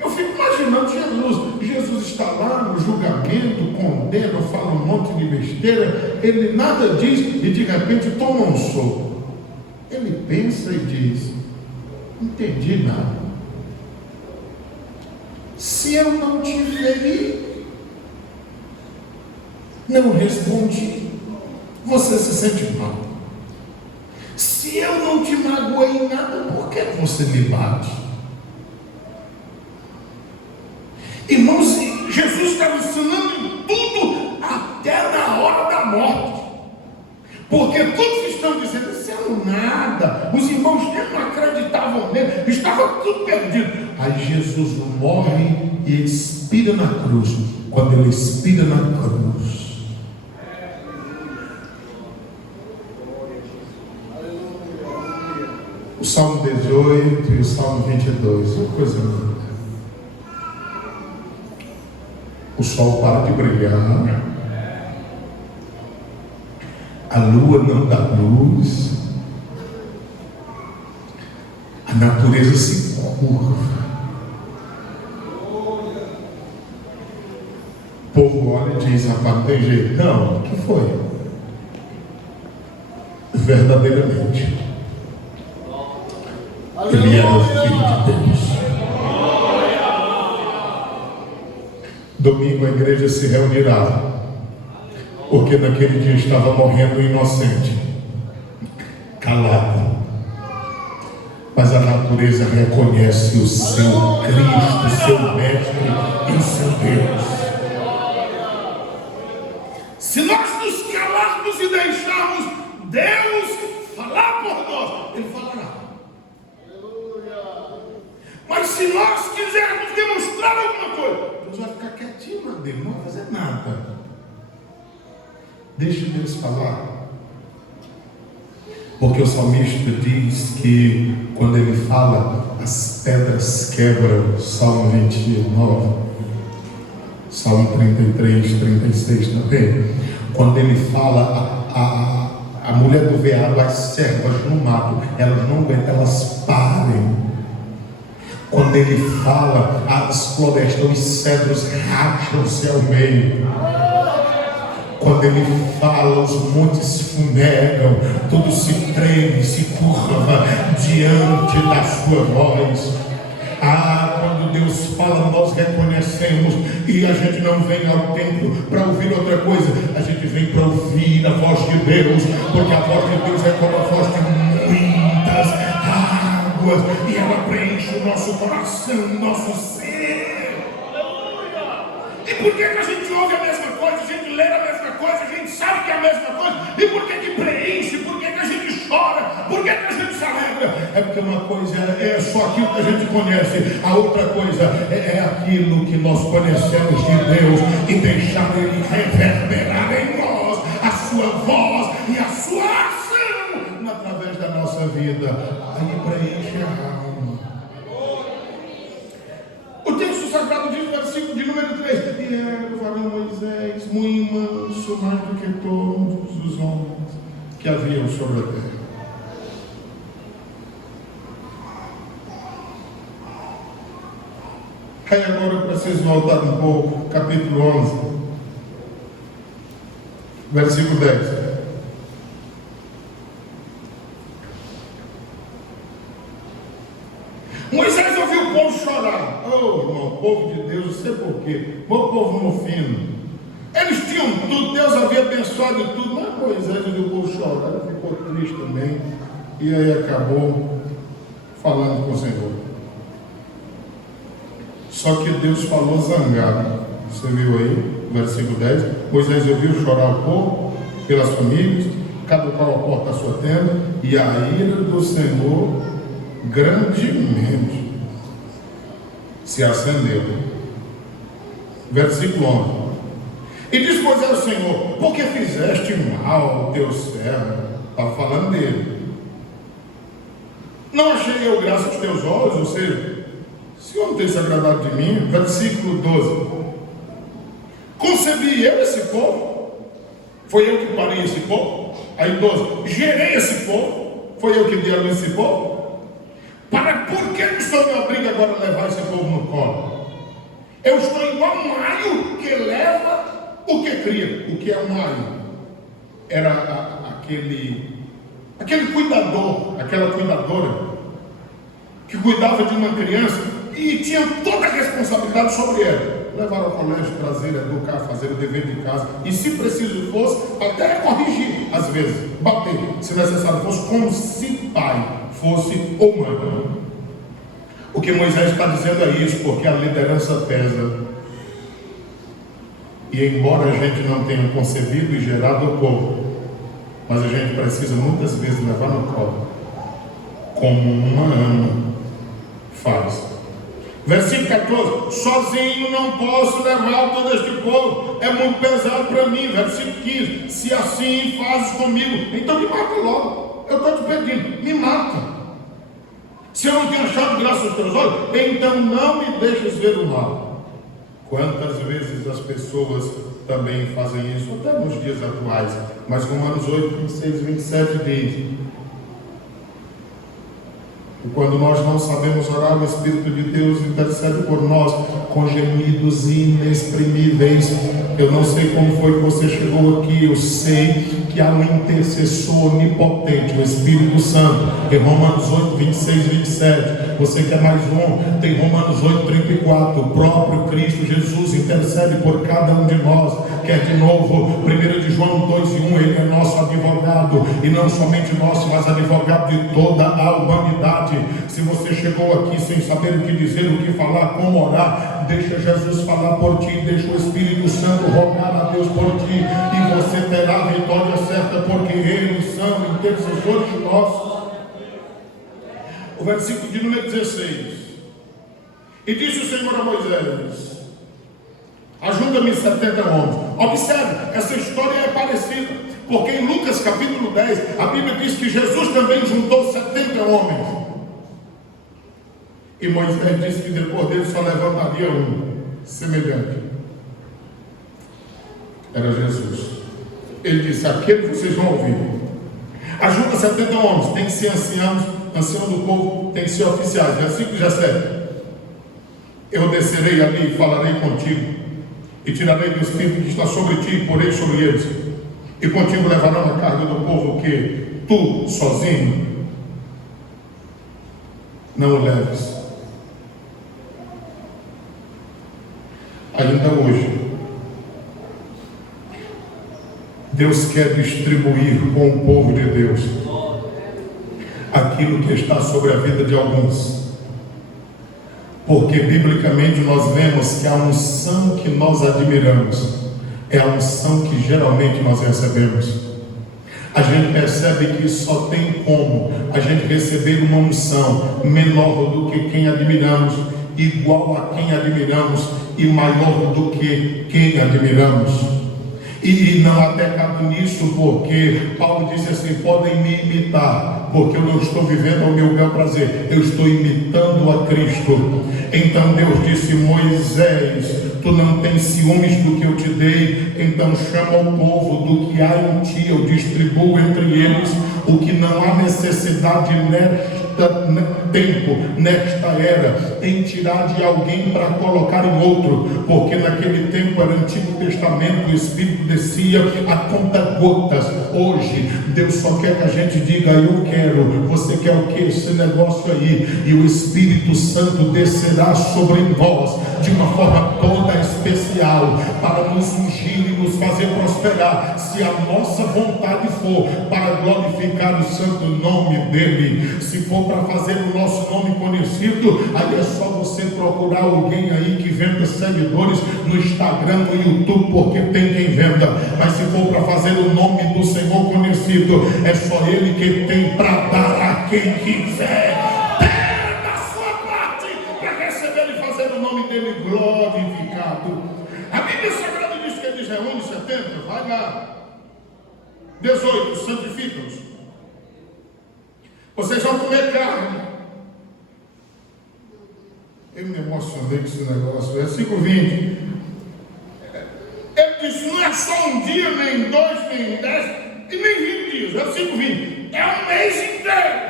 Eu fico imaginando Jesus está lá no julgamento, condena, fala um monte de besteira, ele nada diz e de repente toma um soco. Ele pensa e diz: não entendi nada. Se eu não te feri, não respondi, você se sente mal. Se eu não te magoei em nada, por que você me bate? Irmãos, Jesus estava ensinando em tudo, até na hora da morte. Porque todos estão dizendo: isso é nada. Os irmãos nem não acreditavam nele, estava tudo perdido. Aí Jesus morre e expira na cruz. Quando ele expira na cruz, o Salmo 18 e o Salmo 22, uma coisa linda. O sol para de brilhar, a lua não dá luz, a natureza se curva, o povo olha e diz: rapaz, não tem jeito. Não, o que foi? Verdadeiramente, ele era o Filho de Deus. Domingo a igreja se reunirá, porque naquele dia estava morrendo inocente, calado. Mas a natureza reconhece o seu Cristo, o seu Mestre e o seu Deus. Se nós nos calarmos e deixarmos Deus falar por nós, Ele falará. Mas se nós quisermos demonstrar alguma coisa, Deus vai ficar quietinho lá dentro, não vai fazer nada. Deixa Deus falar. Porque o salmista diz que quando ele fala, as pedras quebram. Salmo 29, Salmo 33, 36 também. Quando ele fala, a mulher do veado, as servas no mato, elas não aguentam, elas parem. Quando ele fala, as florestas, os cedros racham-se ao meio. Quando ele fala, os montes fumegam, tudo se treme, se curva diante da sua voz. Quando Deus fala, nós reconhecemos, e a gente não vem ao templo para ouvir outra coisa, a gente vem para ouvir a voz de Deus, porque a voz de Deus é como a voz de muitas águas, e ela preenche o nosso coração, o nosso ser. E por que a gente ouve a mesma coisa, a gente lê a mesma coisa, a gente sabe que é a mesma coisa, e por que preenche, por que a gente chora, por que a gente se alegra? É porque uma coisa é só aquilo que a gente conhece, a outra coisa é aquilo que nós conhecemos de Deus e deixar Ele reverberar em nós a sua voz e a sua ação através da nossa vida. Aí preenche a alma. O texto sagrado diz no versículo de número 3: e era o varão Moisés muito manso, mais do que todos os homens que haviam sobre a terra. Aí agora eu preciso voltar um pouco, capítulo 11, versículo 10. Moisés ouviu o povo chorar. Oh, irmão, o povo de Deus, não sei porquê. O povo no fino. Eles tinham tudo, Deus havia abençoado de tudo. Mas Moisés viu o povo chorar, ele ficou triste também. E aí acabou falando com o Senhor. Só que Deus falou zangado. Você viu aí, versículo 10. Moisés ouviu chorar o povo pelas famílias, cada qual a porta da sua tenda, e a ira do Senhor grandemente se acendeu. Versículo 11. E disse Moisés ao Senhor: por que fizeste mal ao teu servo? Está falando dele. Não achei eu graça aos teus olhos? Ou seja, o Senhor não tem se agradado de mim? Versículo 12. Concebi eu esse povo? Foi eu que parei esse povo? Aí 12. Gerei esse povo? Foi eu que dei a luz esse povo? Por que o Senhor me obriga agora a levar esse povo no colo? Eu estou igual um maio que leva o que cria. O que é um maio? Era aquele cuidador, aquela cuidadora que cuidava de uma criança e tinha toda a responsabilidade sobre ela. Levar ao colégio, trazer, educar, fazer o dever de casa e, se preciso fosse, até corrigir, às vezes, bater, se necessário fosse, como se pai fosse ou mãe. O que Moisés está dizendo é isso, porque a liderança pesa. E embora a gente não tenha concebido e gerado o povo, mas a gente precisa muitas vezes levar no colo, como uma ama faz. Versículo 14: sozinho não posso levar todo este povo, é muito pesado para mim. Versículo 15: se assim fazes comigo, então me mata logo. Eu estou te pedindo, me mata. Se eu não tenho achado graça aos teus olhos, então não me deixes ver o mal. Quantas vezes as pessoas também fazem isso, até nos dias atuais. Mas Romanos 8, 26 e 27 diz: e quando nós não sabemos orar, o Espírito de Deus intercede por nós com gemidos inexprimíveis. Eu não sei como foi que você chegou aqui. Eu sei que há um intercessor onipotente, o Espírito Santo. Em Romanos 8, 26 e 27. Você quer mais um? Tem Romanos 8, 34. O próprio Cristo Jesus intercede por cada um de nós. Quer de novo? 1 de João 2 e 1. Ele é nosso advogado. E não somente nosso, mas advogado de toda a humanidade. Se você chegou aqui sem saber o que dizer, o que falar, como orar, deixa Jesus falar por ti, deixa o Espírito Santo rogar a Deus por ti, e você terá a vitória certa, porque eles são intercessores nossos. O versículo de número 16: e disse o Senhor a Moisés: ajuda-me 70 homens. Observe, essa história é parecida, porque em Lucas capítulo 10, a Bíblia diz que Jesus também juntou 70 homens. E Moisés disse que depois dele só levantaria um semelhante. Era Jesus. Ele disse: aquele que vocês vão ouvir, ajuda 70 homens, tem que ser ancião do povo, tem que ser oficiais. Versículo 17: eu descerei ali e falarei contigo, e tirarei do Espírito que está sobre ti, e porei sobre eles, e contigo levarão a carga do povo que tu, sozinho, não o leves. Ainda hoje, Deus quer distribuir com o povo de Deus aquilo que está sobre a vida de alguns, porque biblicamente nós vemos que a unção que nós admiramos é a unção que geralmente nós recebemos. A gente percebe que só tem como a gente receber uma unção menor do que quem admiramos, igual a quem admiramos e maior do que quem admiramos. E não há pecado nisso, porque Paulo disse assim: podem me imitar, porque eu não estou vivendo ao meu bel prazer, eu estou imitando a Cristo. Então Deus disse: Moisés, tu não tens ciúmes do que eu te dei, então chama o povo, do que há em ti eu distribuo entre eles, o que não há necessidade tempo, nesta era, em tirar de alguém para colocar em outro, porque naquele tempo era Antigo Testamento, o Espírito descia a conta-gotas. Hoje, Deus só quer que a gente diga: eu quero. Você quer o que? Esse negócio aí. E o Espírito Santo descerá sobre nós de uma forma toda especial, para nos ungir e nos fazer prosperar, se a nossa vontade for para glorificar o santo nome dele. Se for para fazer o nosso nome conhecido, aí é só você procurar alguém aí que venda seguidores no Instagram, no YouTube, porque tem quem venda. Mas se for para fazer o nome do Senhor conhecido, é só ele que tem para dar a quem quiser. Da sua parte, para receber e fazer o nome dele glorificado. A Bíblia Sagrada diz que eles reúnem 70, vai lá. 18, santificam-os. Vocês vão comer carne. Eu me emocionei com esse negócio. Versículo 20. Ele disse: não é só um dia, nem 2, nem 10, e nem 20 dias. Versículo 20. É um mês inteiro.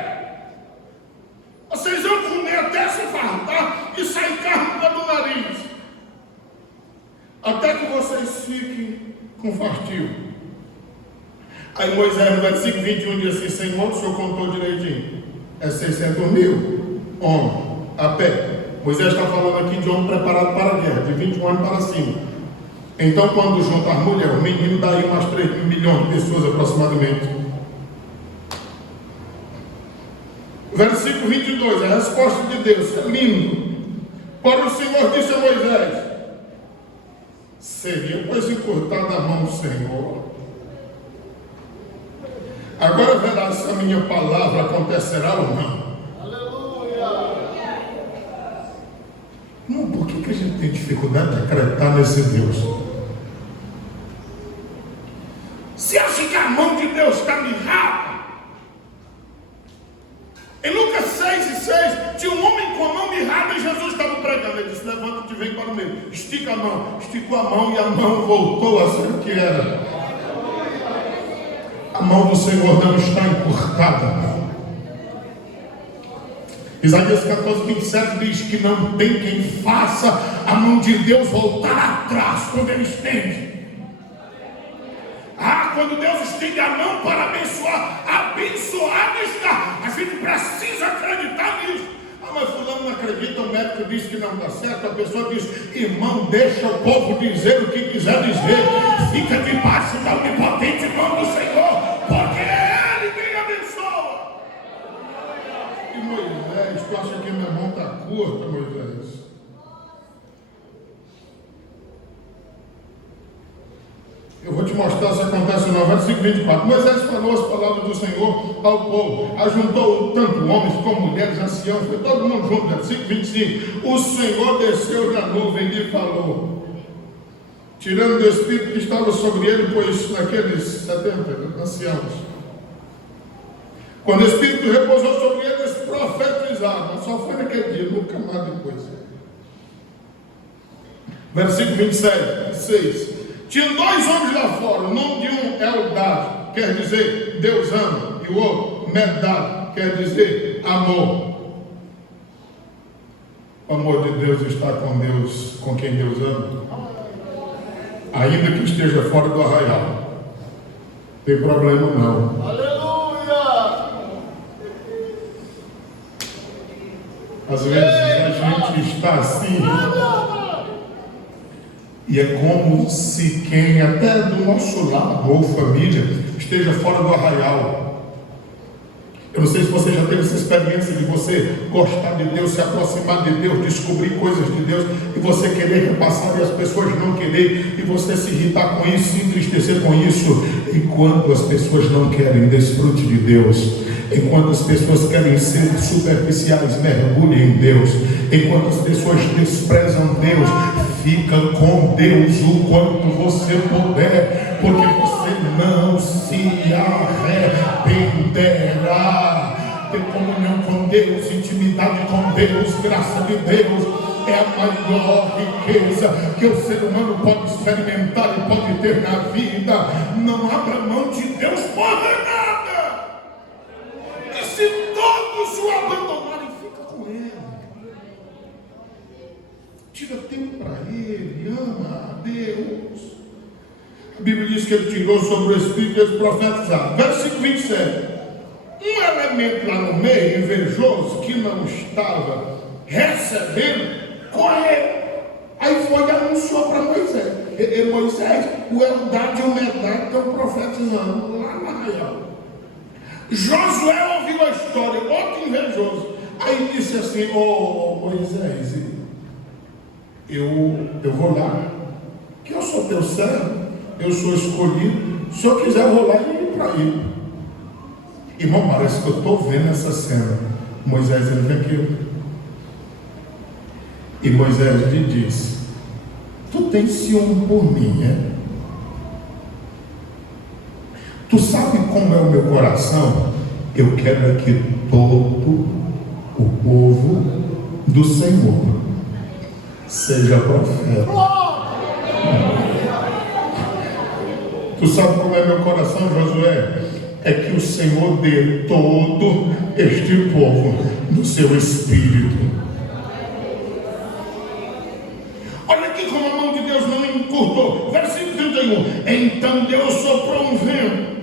Vocês vão comer até se fartar e sair carne pelo nariz, até que vocês fiquem com fartio. Aí Moisés, no versículo 21, diz assim: Senhor, o Senhor contou direitinho. É 600 mil homens a pé. Moisés está falando aqui de homem preparado para a guerra, de 21 anos para cima. Então, quando junta as mulheres, o menino dá aí umas 3 milhões de pessoas aproximadamente. Versículo 22, a resposta de Deus é lindo. Para o Senhor disse a Moisés: seria pois encurtada a mão do Senhor. Agora verá se a minha palavra acontecerá ou não. Aleluia! Não, por que a gente tem dificuldade de acreditar nesse Deus? Você acha que a mão de Deus está mirrada? Em Lucas 6:6, tinha um homem com a mão mirrada e Jesus estava pregando. Ele disse: levanta-te e vem para o meio. Estica a mão. Esticou a mão e a mão voltou a ser o que era. A mão do Senhor não está encurtada. Isaías 14:27 diz que não tem quem faça a mão de Deus voltar atrás quando ele estende. Quando Deus estende a mão para abençoar, abençoado está. A gente precisa acreditar nisso. Mas fulano não acredita, o médico diz que não dá certo. A pessoa diz: irmão, deixa o povo dizer o que quiser dizer. Fica debaixo da onipotente mão do Senhor, porque é Ele quem abençoa. E Moisés, tu acha que minha mão está curta, Moisés? Eu vou te mostrar se acontece no versículo 24. Moisés falou as palavras do Senhor ao povo. Ajuntou tanto homens como mulheres, anciãos, foi todo mundo junto. Versículo 25. O Senhor desceu da nuvem e lhe falou, tirando do Espírito que estava sobre ele, pois naqueles 70 anciãos, quando o Espírito repousou sobre eles, profetizaram. Só foi naquele dia, nunca mais depois. Versículo 27, 6. Tinha 2 homens lá fora. O nome de um é Eldad, quer dizer Deus ama, e o outro Medad, quer dizer amor. O amor de Deus está com Deus, com quem Deus ama, ainda que esteja fora do arraial. Não tem problema não. Aleluia! Às vezes a gente está assim, e é como se quem até do nosso lado ou família esteja fora do arraial. Eu não sei se você já teve essa experiência de você gostar de Deus, se aproximar de Deus, descobrir coisas de Deus, e você querer repassar e as pessoas não querer, e você se irritar com isso, se entristecer com isso. Enquanto as pessoas não querem desfrute de Deus, enquanto as pessoas querem ser superficiais, mergulhem em Deus. Enquanto as pessoas desprezam Deus, fica com Deus o quanto você puder, porque você não se arrependerá. Ter comunhão com Deus, intimidade com Deus, graça de Deus é a maior riqueza que o ser humano pode experimentar e pode ter na vida. Não abra mão de Deus por nada. E se todos o abandonarem, fica tira tempo para Ele, ama a Deus. A Bíblia diz que Ele tirou sobre o Espírito e profetizar. Versículo 27. Um elemento lá no meio, invejoso, que não estava recebendo, correu. Aí foi e anunciou para Moisés. E Moisés, o Eldad e o Medad estão profetizando lá na arraial. Josué ouviu a história, outro invejoso. Aí disse assim: Moisés, eu vou lá, que eu sou teu servo, eu sou escolhido. Se eu quiser, eu vou lá e ir para ele. Irmão, parece que eu estou vendo essa cena. Moisés, ele vem aqui. E Moisés lhe disse: tu tens ciúme por mim, é? Tu sabe como é o meu coração? Eu quero é que todo o povo do Senhor seja profeta. Tu sabe como é meu coração, Josué? É que o Senhor dê todo este povo no seu espírito. Olha aqui como a mão de Deus não encurtou. Versículo 31. Então Deus soprou um vento,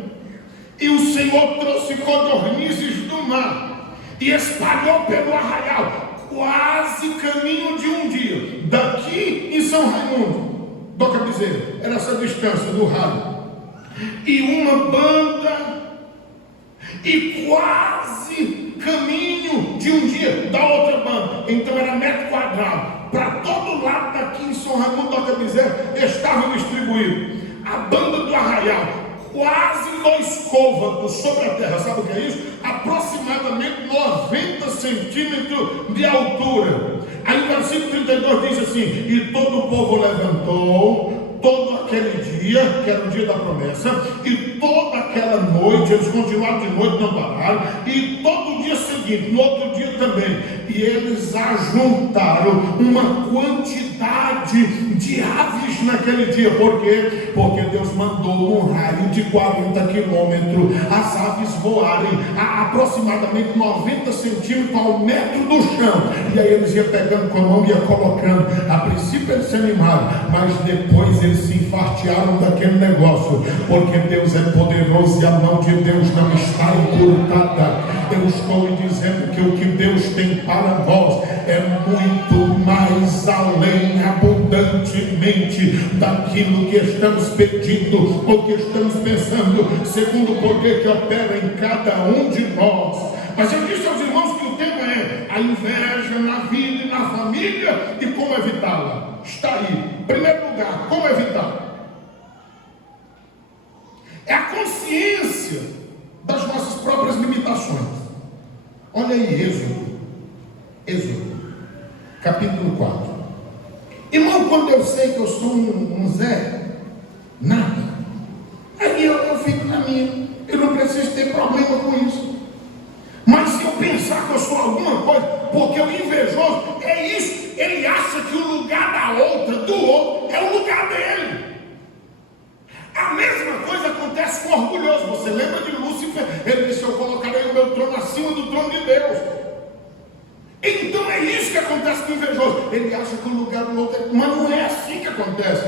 e o Senhor trouxe codornizes do mar, e espalhou pelo arraial, quase caminho de um dia, daqui em São Raimundo, Doca Bezerra, era essa distância do raio, e uma banda, e quase caminho de um dia da outra banda. Então era metro quadrado. Para todo lado daqui em São Raimundo, Doca Bezerra, estavam distribuídos. A banda do arraial, quase 2 côvados sobre a terra. Sabe o que é isso? Aproximadamente 90 centímetros de altura. Aí o versículo 32 diz assim: e todo o povo levantou todo aquele dia, que era o dia da promessa, e toda aquela noite, eles continuaram de noite, não pararam, e todo o dia seguinte, no outro dia também, e eles ajuntaram uma quantidade de aves naquele dia. Por quê? Porque Deus mandou um raio de 40 quilômetros, as aves voarem a aproximadamente 90 centímetros ao metro do chão, e aí eles iam pegando com a mão e iam colocando. A princípio eles se animaram, mas depois eles se enfartearam daquele negócio, porque Deus é poderoso e a mão de Deus não está encurtada. Eu estou lhe dizendo que o que Deus tem para nós é muito mais além, abundantemente, daquilo que estamos pedindo ou que estamos pensando, segundo o poder que opera em cada um de nós. Mas eu disse aos irmãos que o tema é a inveja na vida e na família e como evitá-la. Está aí. Em primeiro lugar, como evitá-la? É a consciência das nossas próprias limitações. Olha aí, Êxodo, capítulo 4. Irmão, quando eu sei que eu sou um Zé, nada, aí eu fico na minha. Eu não preciso ter problema com isso. Mas se eu pensar que eu sou alguma coisa, porque o invejoso é isso, ele acha que o lugar da outra, do outro, é o lugar dele. A mesma coisa acontece com o orgulhoso. Você lembra de Lúcifer? Ele disse: eu colocarei o meu trono acima do trono de Deus. Então é isso que acontece com o invejoso. Ele acha que o lugar do outro é... Mas não é assim que acontece.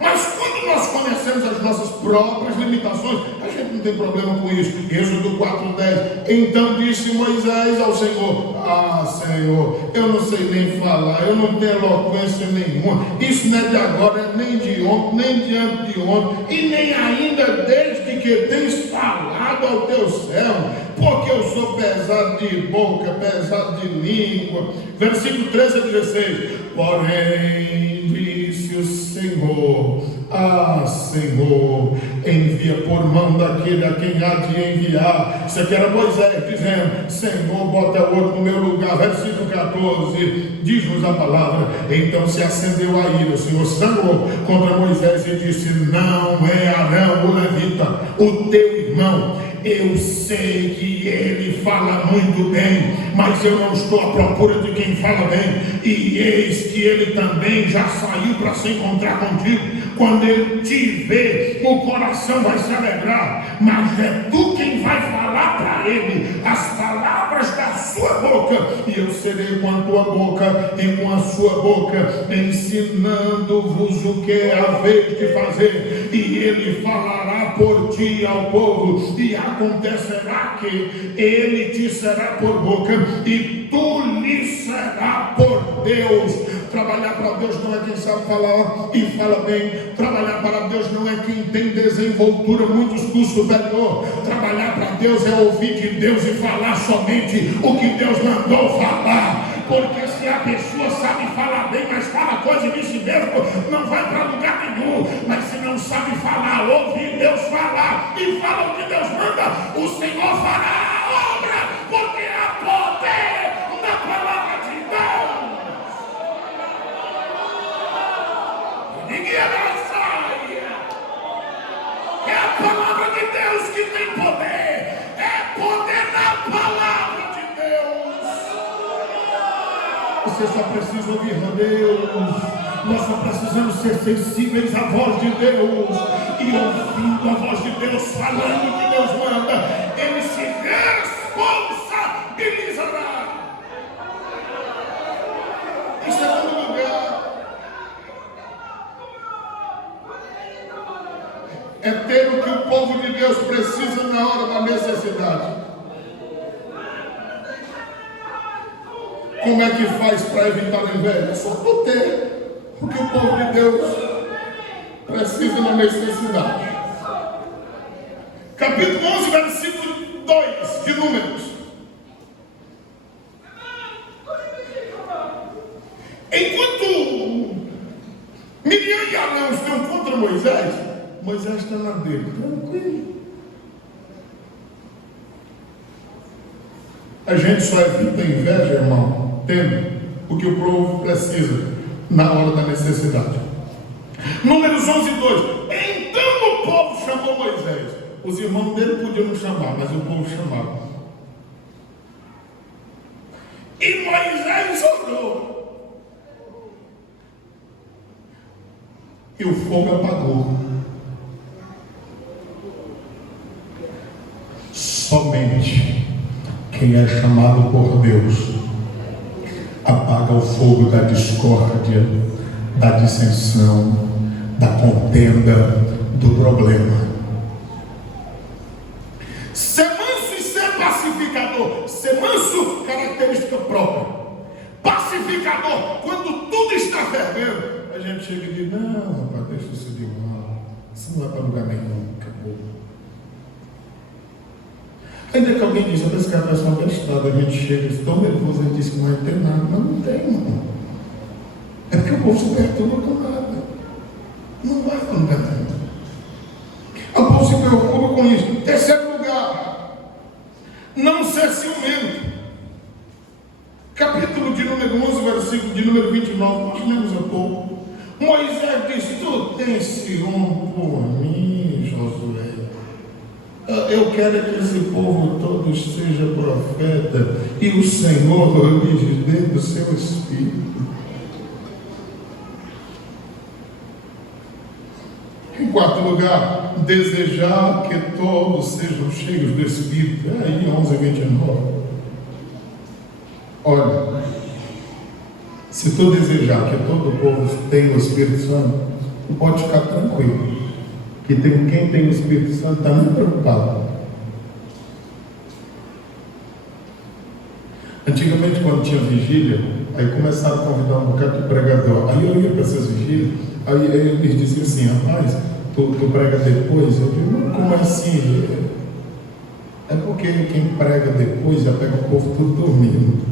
Mas quando nós conhecemos as nossas próprias limitações, a gente não tem problema com isso. Êxodo 4:10. Então disse Moisés ao Senhor: ah, Senhor, eu não sei nem falar, eu não tenho eloquência nenhuma. Isso não é de agora, nem de ontem, nem de antes de ontem, e nem ainda desde que tens falado ao teu servo, porque eu sou pesado de boca, pesado de língua. Versículo 13 a 16. Porém, disse o Senhor: ah, Senhor, envia por mão daquele a quem há de enviar. Isso aqui era Moisés dizendo: Senhor, bota outro no meu lugar. Versículo 14, diz-nos a palavra: então se acendeu a ira, o Senhor sangrou contra Moisés e disse: não é Arão o levita, o teu irmão. Eu sei que ele fala muito bem, mas eu não estou à procura de quem fala bem. E eis que ele também já saiu para se encontrar contigo. Quando ele te ver, o coração vai se alegrar, mas é tu quem vai falar para ele as palavras da sua sua boca, e eu serei com a tua boca e com a sua boca, ensinando-vos o que haveis de fazer. E ele falará por ti ao povo, e acontecerá que ele te será por boca, e tu lhe será por Deus. Trabalhar para Deus não é quem sabe falar e fala bem. Trabalhar para Deus não é quem tem desenvoltura muito superior. Trabalhar para Deus é ouvir de Deus e falar somente o que Deus mandou falar. Porque se a pessoa sabe falar bem, mas fala coisa de si mesmo, não vai para lugar nenhum. Mas se não sabe falar, ouvir Deus falar e fala o que Deus manda, o Senhor fará a obra, porque há poder na palavra de Deus. Ninguém é a palavra de Deus que tem poder. É poder na palavra de Deus. Você só precisa ouvir a Deus. Nós só precisamos ser sensíveis à voz de Deus. E ouvindo a voz de Deus, falando o que Deus manda, Ele se responsabilizará. Em segundo lugar, é ter o que o povo de Deus precisa na hora da necessidade. Como é que faz para evitar a inveja? É só tu ter o que o povo de Deus precisa na necessidade. Capítulo 11, versículo 2 de Números. Enquanto Miriam e Arão estão contra Moisés, Moisés está na dele, tranquilo. A gente só evita a inveja, irmão, tendo o que o povo precisa na hora da necessidade. Números 11, 2. Então o povo chamou Moisés. Os irmãos dele podiam não chamar, mas o povo chamava. E Moisés orou. E o fogo apagou. Somente quem é chamado por Deus apaga o fogo da discórdia, da dissensão, da contenda, do problema. Ser manso e ser pacificador. Ser manso, característica própria. Pacificador, quando tudo está fervendo, a gente chega e diz: não, rapaz, deixa isso de mal, isso não vai para lugar nenhum, acabou. Ainda que alguém diz: esse cara vai ser uma estrada, a gente chega e diz: tão nervoso, a gente diz que não vai ter nada. Mas não tem, irmão. É porque o povo se perturba com nada. Não vai para lugar nenhum. O povo se preocupa com isso. Terceiro lugar, não ser ciumento. Capítulo de número 11, versículo de número 29, nós lemos há pouco. Moisés disse: tu tens ciúme por mim, Josué. Eu quero que esse povo todo seja profeta, e o Senhor lhes dê do seu Espírito. Em quarto lugar, desejar que todos sejam cheios do Espírito. É aí 11:29. Olha, se tu desejar que todo o povo tenha o Espírito Santo, tu pode ficar tranquilo. Que quem tem o Espírito Santo está muito preocupado. Antigamente, quando tinha vigília, aí começaram a convidar um bocado de pregador. Aí eu ia para essas vigílias, aí eles diziam assim: rapaz, tu prega depois? Eu digo: não, como assim? É porque quem prega depois já pega o povo tudo dormindo.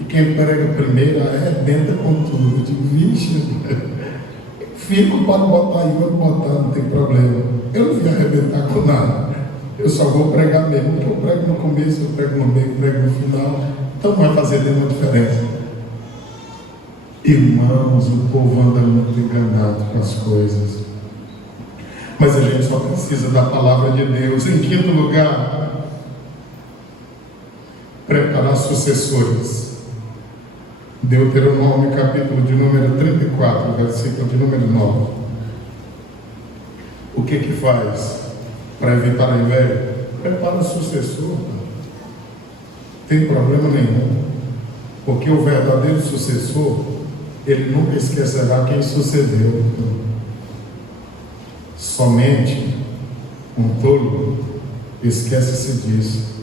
E quem prega primeiro arrebenta com tudo. Eu digo: vixe, fico para botar aí, vou botar, não tem problema. Eu não vim arrebentar com nada. Eu só vou pregar mesmo. Porque eu prego no começo, eu prego no meio, eu prego no final. Então não vai fazer nenhuma diferença. Irmãos, o povo anda muito enganado com as coisas. Mas a gente só precisa da palavra de Deus. Em quinto lugar, preparar sucessores. Deuteronômio, capítulo de número 34, versículo de número 9. O que faz para evitar a inveja? Prepara o sucessor. tem problema nenhum, porque o verdadeiro sucessor, ele nunca esquecerá quem sucedeu. Somente um tolo esquece-se disso.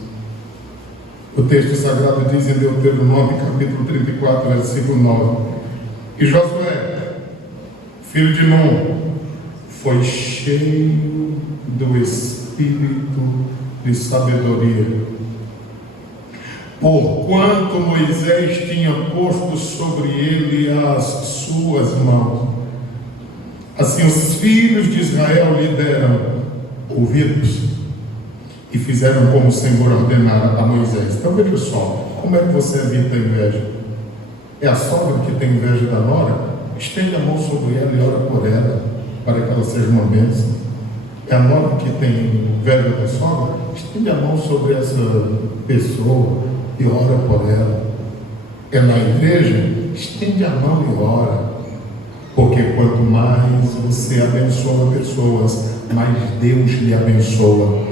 O texto sagrado diz em Deuteronômio, capítulo 34, versículo 9: e Josué, filho de Nun, foi cheio do espírito de sabedoria, porquanto Moisés tinha posto sobre ele as suas mãos. Assim os filhos de Israel lhe deram ouvidos e fizeram como o Senhor ordenara a Moisés. Então veja só, como é que você evita a inveja? É a sogra que tem inveja da nora? Estende a mão sobre ela e ora por ela, para que ela seja uma bênção. É a nora que tem inveja da sogra? Estende a mão sobre essa pessoa e ora por ela. É na igreja? Estende a mão e ora. Porque quanto mais você abençoa pessoas, mais Deus lhe abençoa.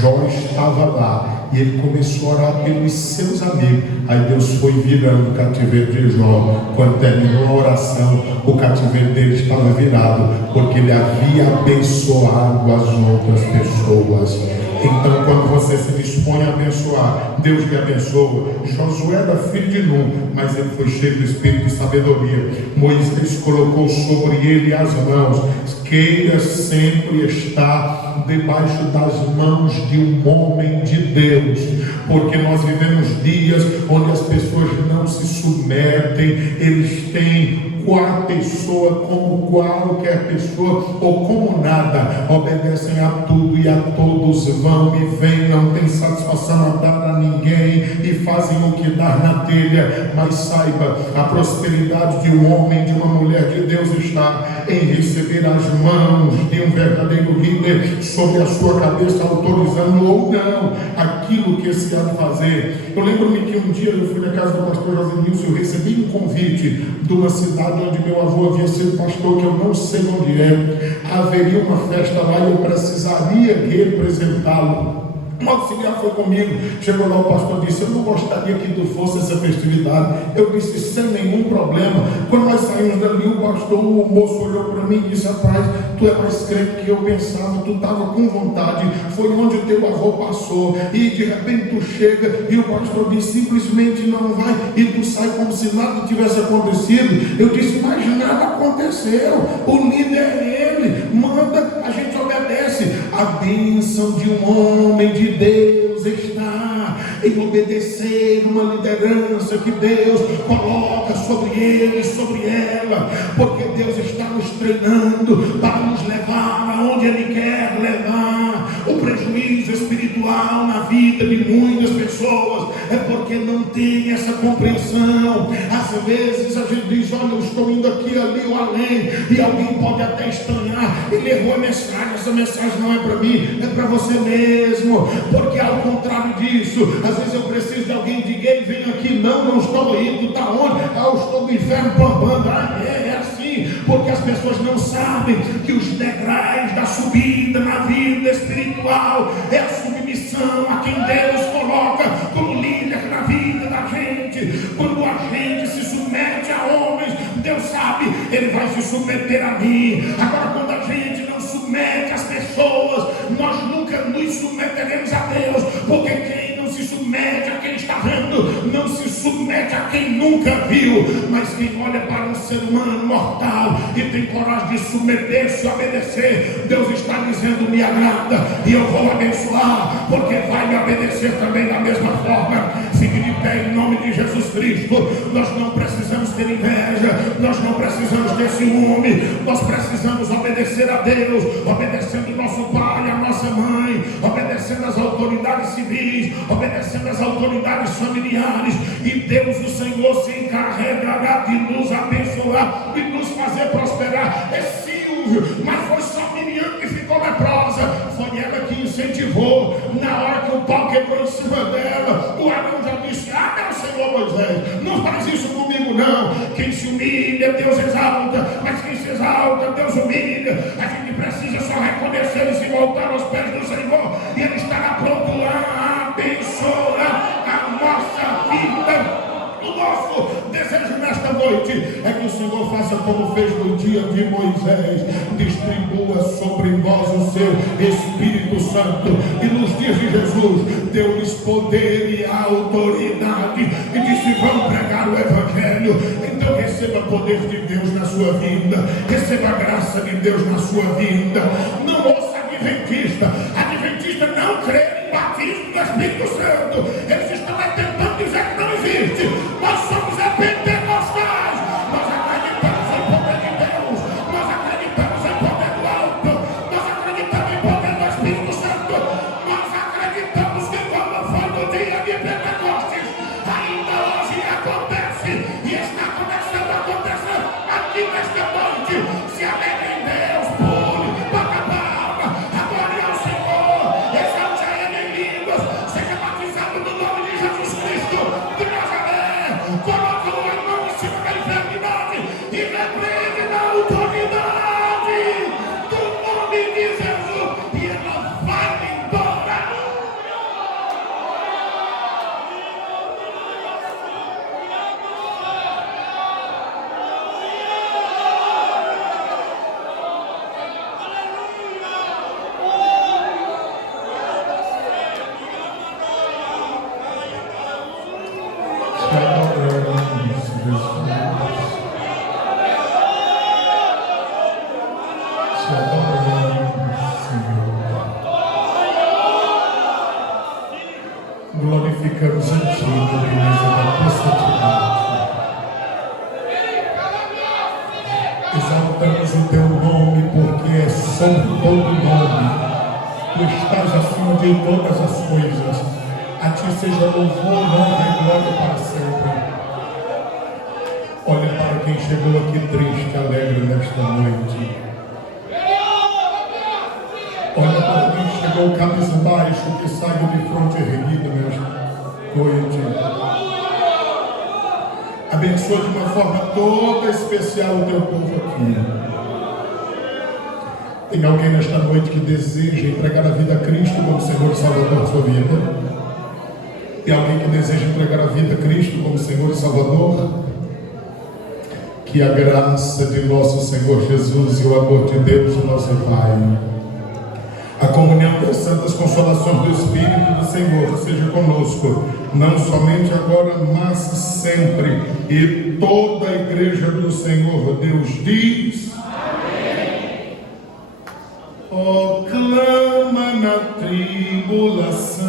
Jó estava lá e ele começou a orar pelos seus amigos. Aí Deus foi virando o cativeiro de Jó. Quando terminou a oração, o cativeiro dele estava virado, porque ele havia abençoado as outras pessoas. Então, quando você se dispõe a abençoar, Deus lhe abençoa. Josué era filho de Nun, mas ele foi cheio do espírito de sabedoria. Moisés colocou sobre ele as mãos. Queira sempre estar debaixo das mãos de um homem de Deus, porque nós vivemos dias onde as pessoas não se submetem, eles têm a pessoa como qualquer pessoa, ou como nada, obedecem a tudo e a todos, vão e vêm, não tem satisfação a dar a ninguém e fazem o que dar na telha. Mas saiba, a prosperidade de um homem, de uma mulher de Deus está em receber as mãos de um verdadeiro líder sobre a sua cabeça, autorizando ou não aquilo que se há de fazer. Eu lembro-me que um dia eu fui na casa do pastor José Nilson, eu recebi um convite de uma cidade onde meu avô havia sido pastor, que eu não sei onde é. Haveria uma festa lá e eu precisaria representá-lo. Um auxiliar foi comigo, chegou lá, o pastor disse: eu não gostaria que tu fosse essa festividade. Eu disse: sem nenhum problema. Quando nós saímos dali, o pastor, o moço olhou para mim e disse: rapaz, tu é mais crente que eu pensava, tu estava com vontade, foi onde o teu avô passou, e de repente tu chega, e o pastor disse: simplesmente não vai, e tu sai como se nada tivesse acontecido. Eu disse: mas nada aconteceu, o líder é ele, manda, a gente obedece. A bênção de um homem de Deus está em obedecer uma liderança que Deus coloca sobre ele, sobre ela, porque Deus está nos treinando para nos levar aonde Ele quer levar. O prejuízo espiritual na vida de muitas pessoas é porque não tem essa compreensão. Às vezes a gente diz: olha, eu estou indo aqui, ali ou além, e alguém pode até estranhar, ele errou a mensagem, essa mensagem não é para mim, é para você mesmo, porque ao contrário disso, às vezes eu preciso de alguém que diga: ei, vem aqui, não estou indo, está onde? Eu estou no inferno pambando. É assim, porque as pessoas não sabem que os degraus da subida na vida espiritual é a submissão a quem Deus coloca como líder na vida da gente. Quando a gente se submete a homens, Deus sabe, Ele vai se submeter a mim. Agora, quando a gente não submete as pessoas, nós nunca nos submeteremos a Deus, porque quem não se submete a quem está vendo, não se submete a quem nunca viu. Mas quem olha para um ser humano mortal e tem coragem de submeter-se e obedecer, Deus está dizendo: me agrada e eu vou abençoar, porque vai me obedecer também da mesma forma. Fique de pé em nome de Jesus Cristo. Nós não precisamos ter inveja, nós não precisamos ter ciúme, nós precisamos obedecer a Deus, obedecendo nosso pai, a nossa mãe, obedecendo as autoridades civis, obedecendo as autoridades familiares, e Deus, o Senhor, se encarregará de nos abençoar e nos fazer prosperar. É Silvio, mas foi só Miriam que ficou leprosa, foi ela que incentivou. Na hora que o pau quebrou em cima dela, o Arão já disse: meu Senhor Moisés, não faz isso comigo não. Quem se humilha, Deus exalta, mas quem se exalta, Deus humilha. A gente precisa só reconhecer e se voltar aos pés do Senhor, e Ele estará pronto a abençoar a nossa desejo nesta noite é que o Senhor faça como fez no dia de Moisés, distribua sobre nós o seu Espírito Santo, e nos dias de Jesus deu-lhes poder e autoridade, e disse: vão pregar o Evangelho. Então receba poder de Deus na sua vida, receba a graça de Deus na sua vida. Não ouça adventista não crê em batismo do Espírito Santo. Eles estão tentando dizer que não existe. Nós somos pentecostais. Nós acreditamos em poder de Deus, nós acreditamos em poder do alto, nós acreditamos em poder do Espírito Santo, nós acreditamos que como foi no dia de Pentecostes, ainda hoje acontece e está começando a acontecer aqui nesta noite. Se alegre em Deus, pule, bata a palma, adore ao Senhor, exalte a Ele em línguas, seja batizado no nome de Jesus Cristo de Nazaré, coloca a mão em cima da enfermidade e repreende na autoridade do nome de Jesus, e ela vai embora. Glorificamos a Ti, beleza da Tua santidade. Exaltamos o Teu nome, porque é sobre todo nome. Tu estás acima de todas as coisas. A Ti seja louvor, honra e glória para sempre. Olha para quem chegou aqui triste, alegre nesta noite. Olha para quem chegou cabisbaixo, que saiu de fronte erguida nesta noite. Abençoa de uma forma toda especial o Teu povo aqui. Tem alguém nesta noite que deseja entregar a vida a Cristo como Senhor e Salvador da sua vida? Tem alguém que deseja entregar a vida a Cristo como Senhor e Salvador? Que a graça de nosso Senhor Jesus e o amor de Deus, nosso Pai, a comunhão das santas consolações do Espírito do Senhor seja conosco, não somente agora, mas sempre. E toda a igreja do Senhor Deus diz: amém. Oh, clama na tribulação,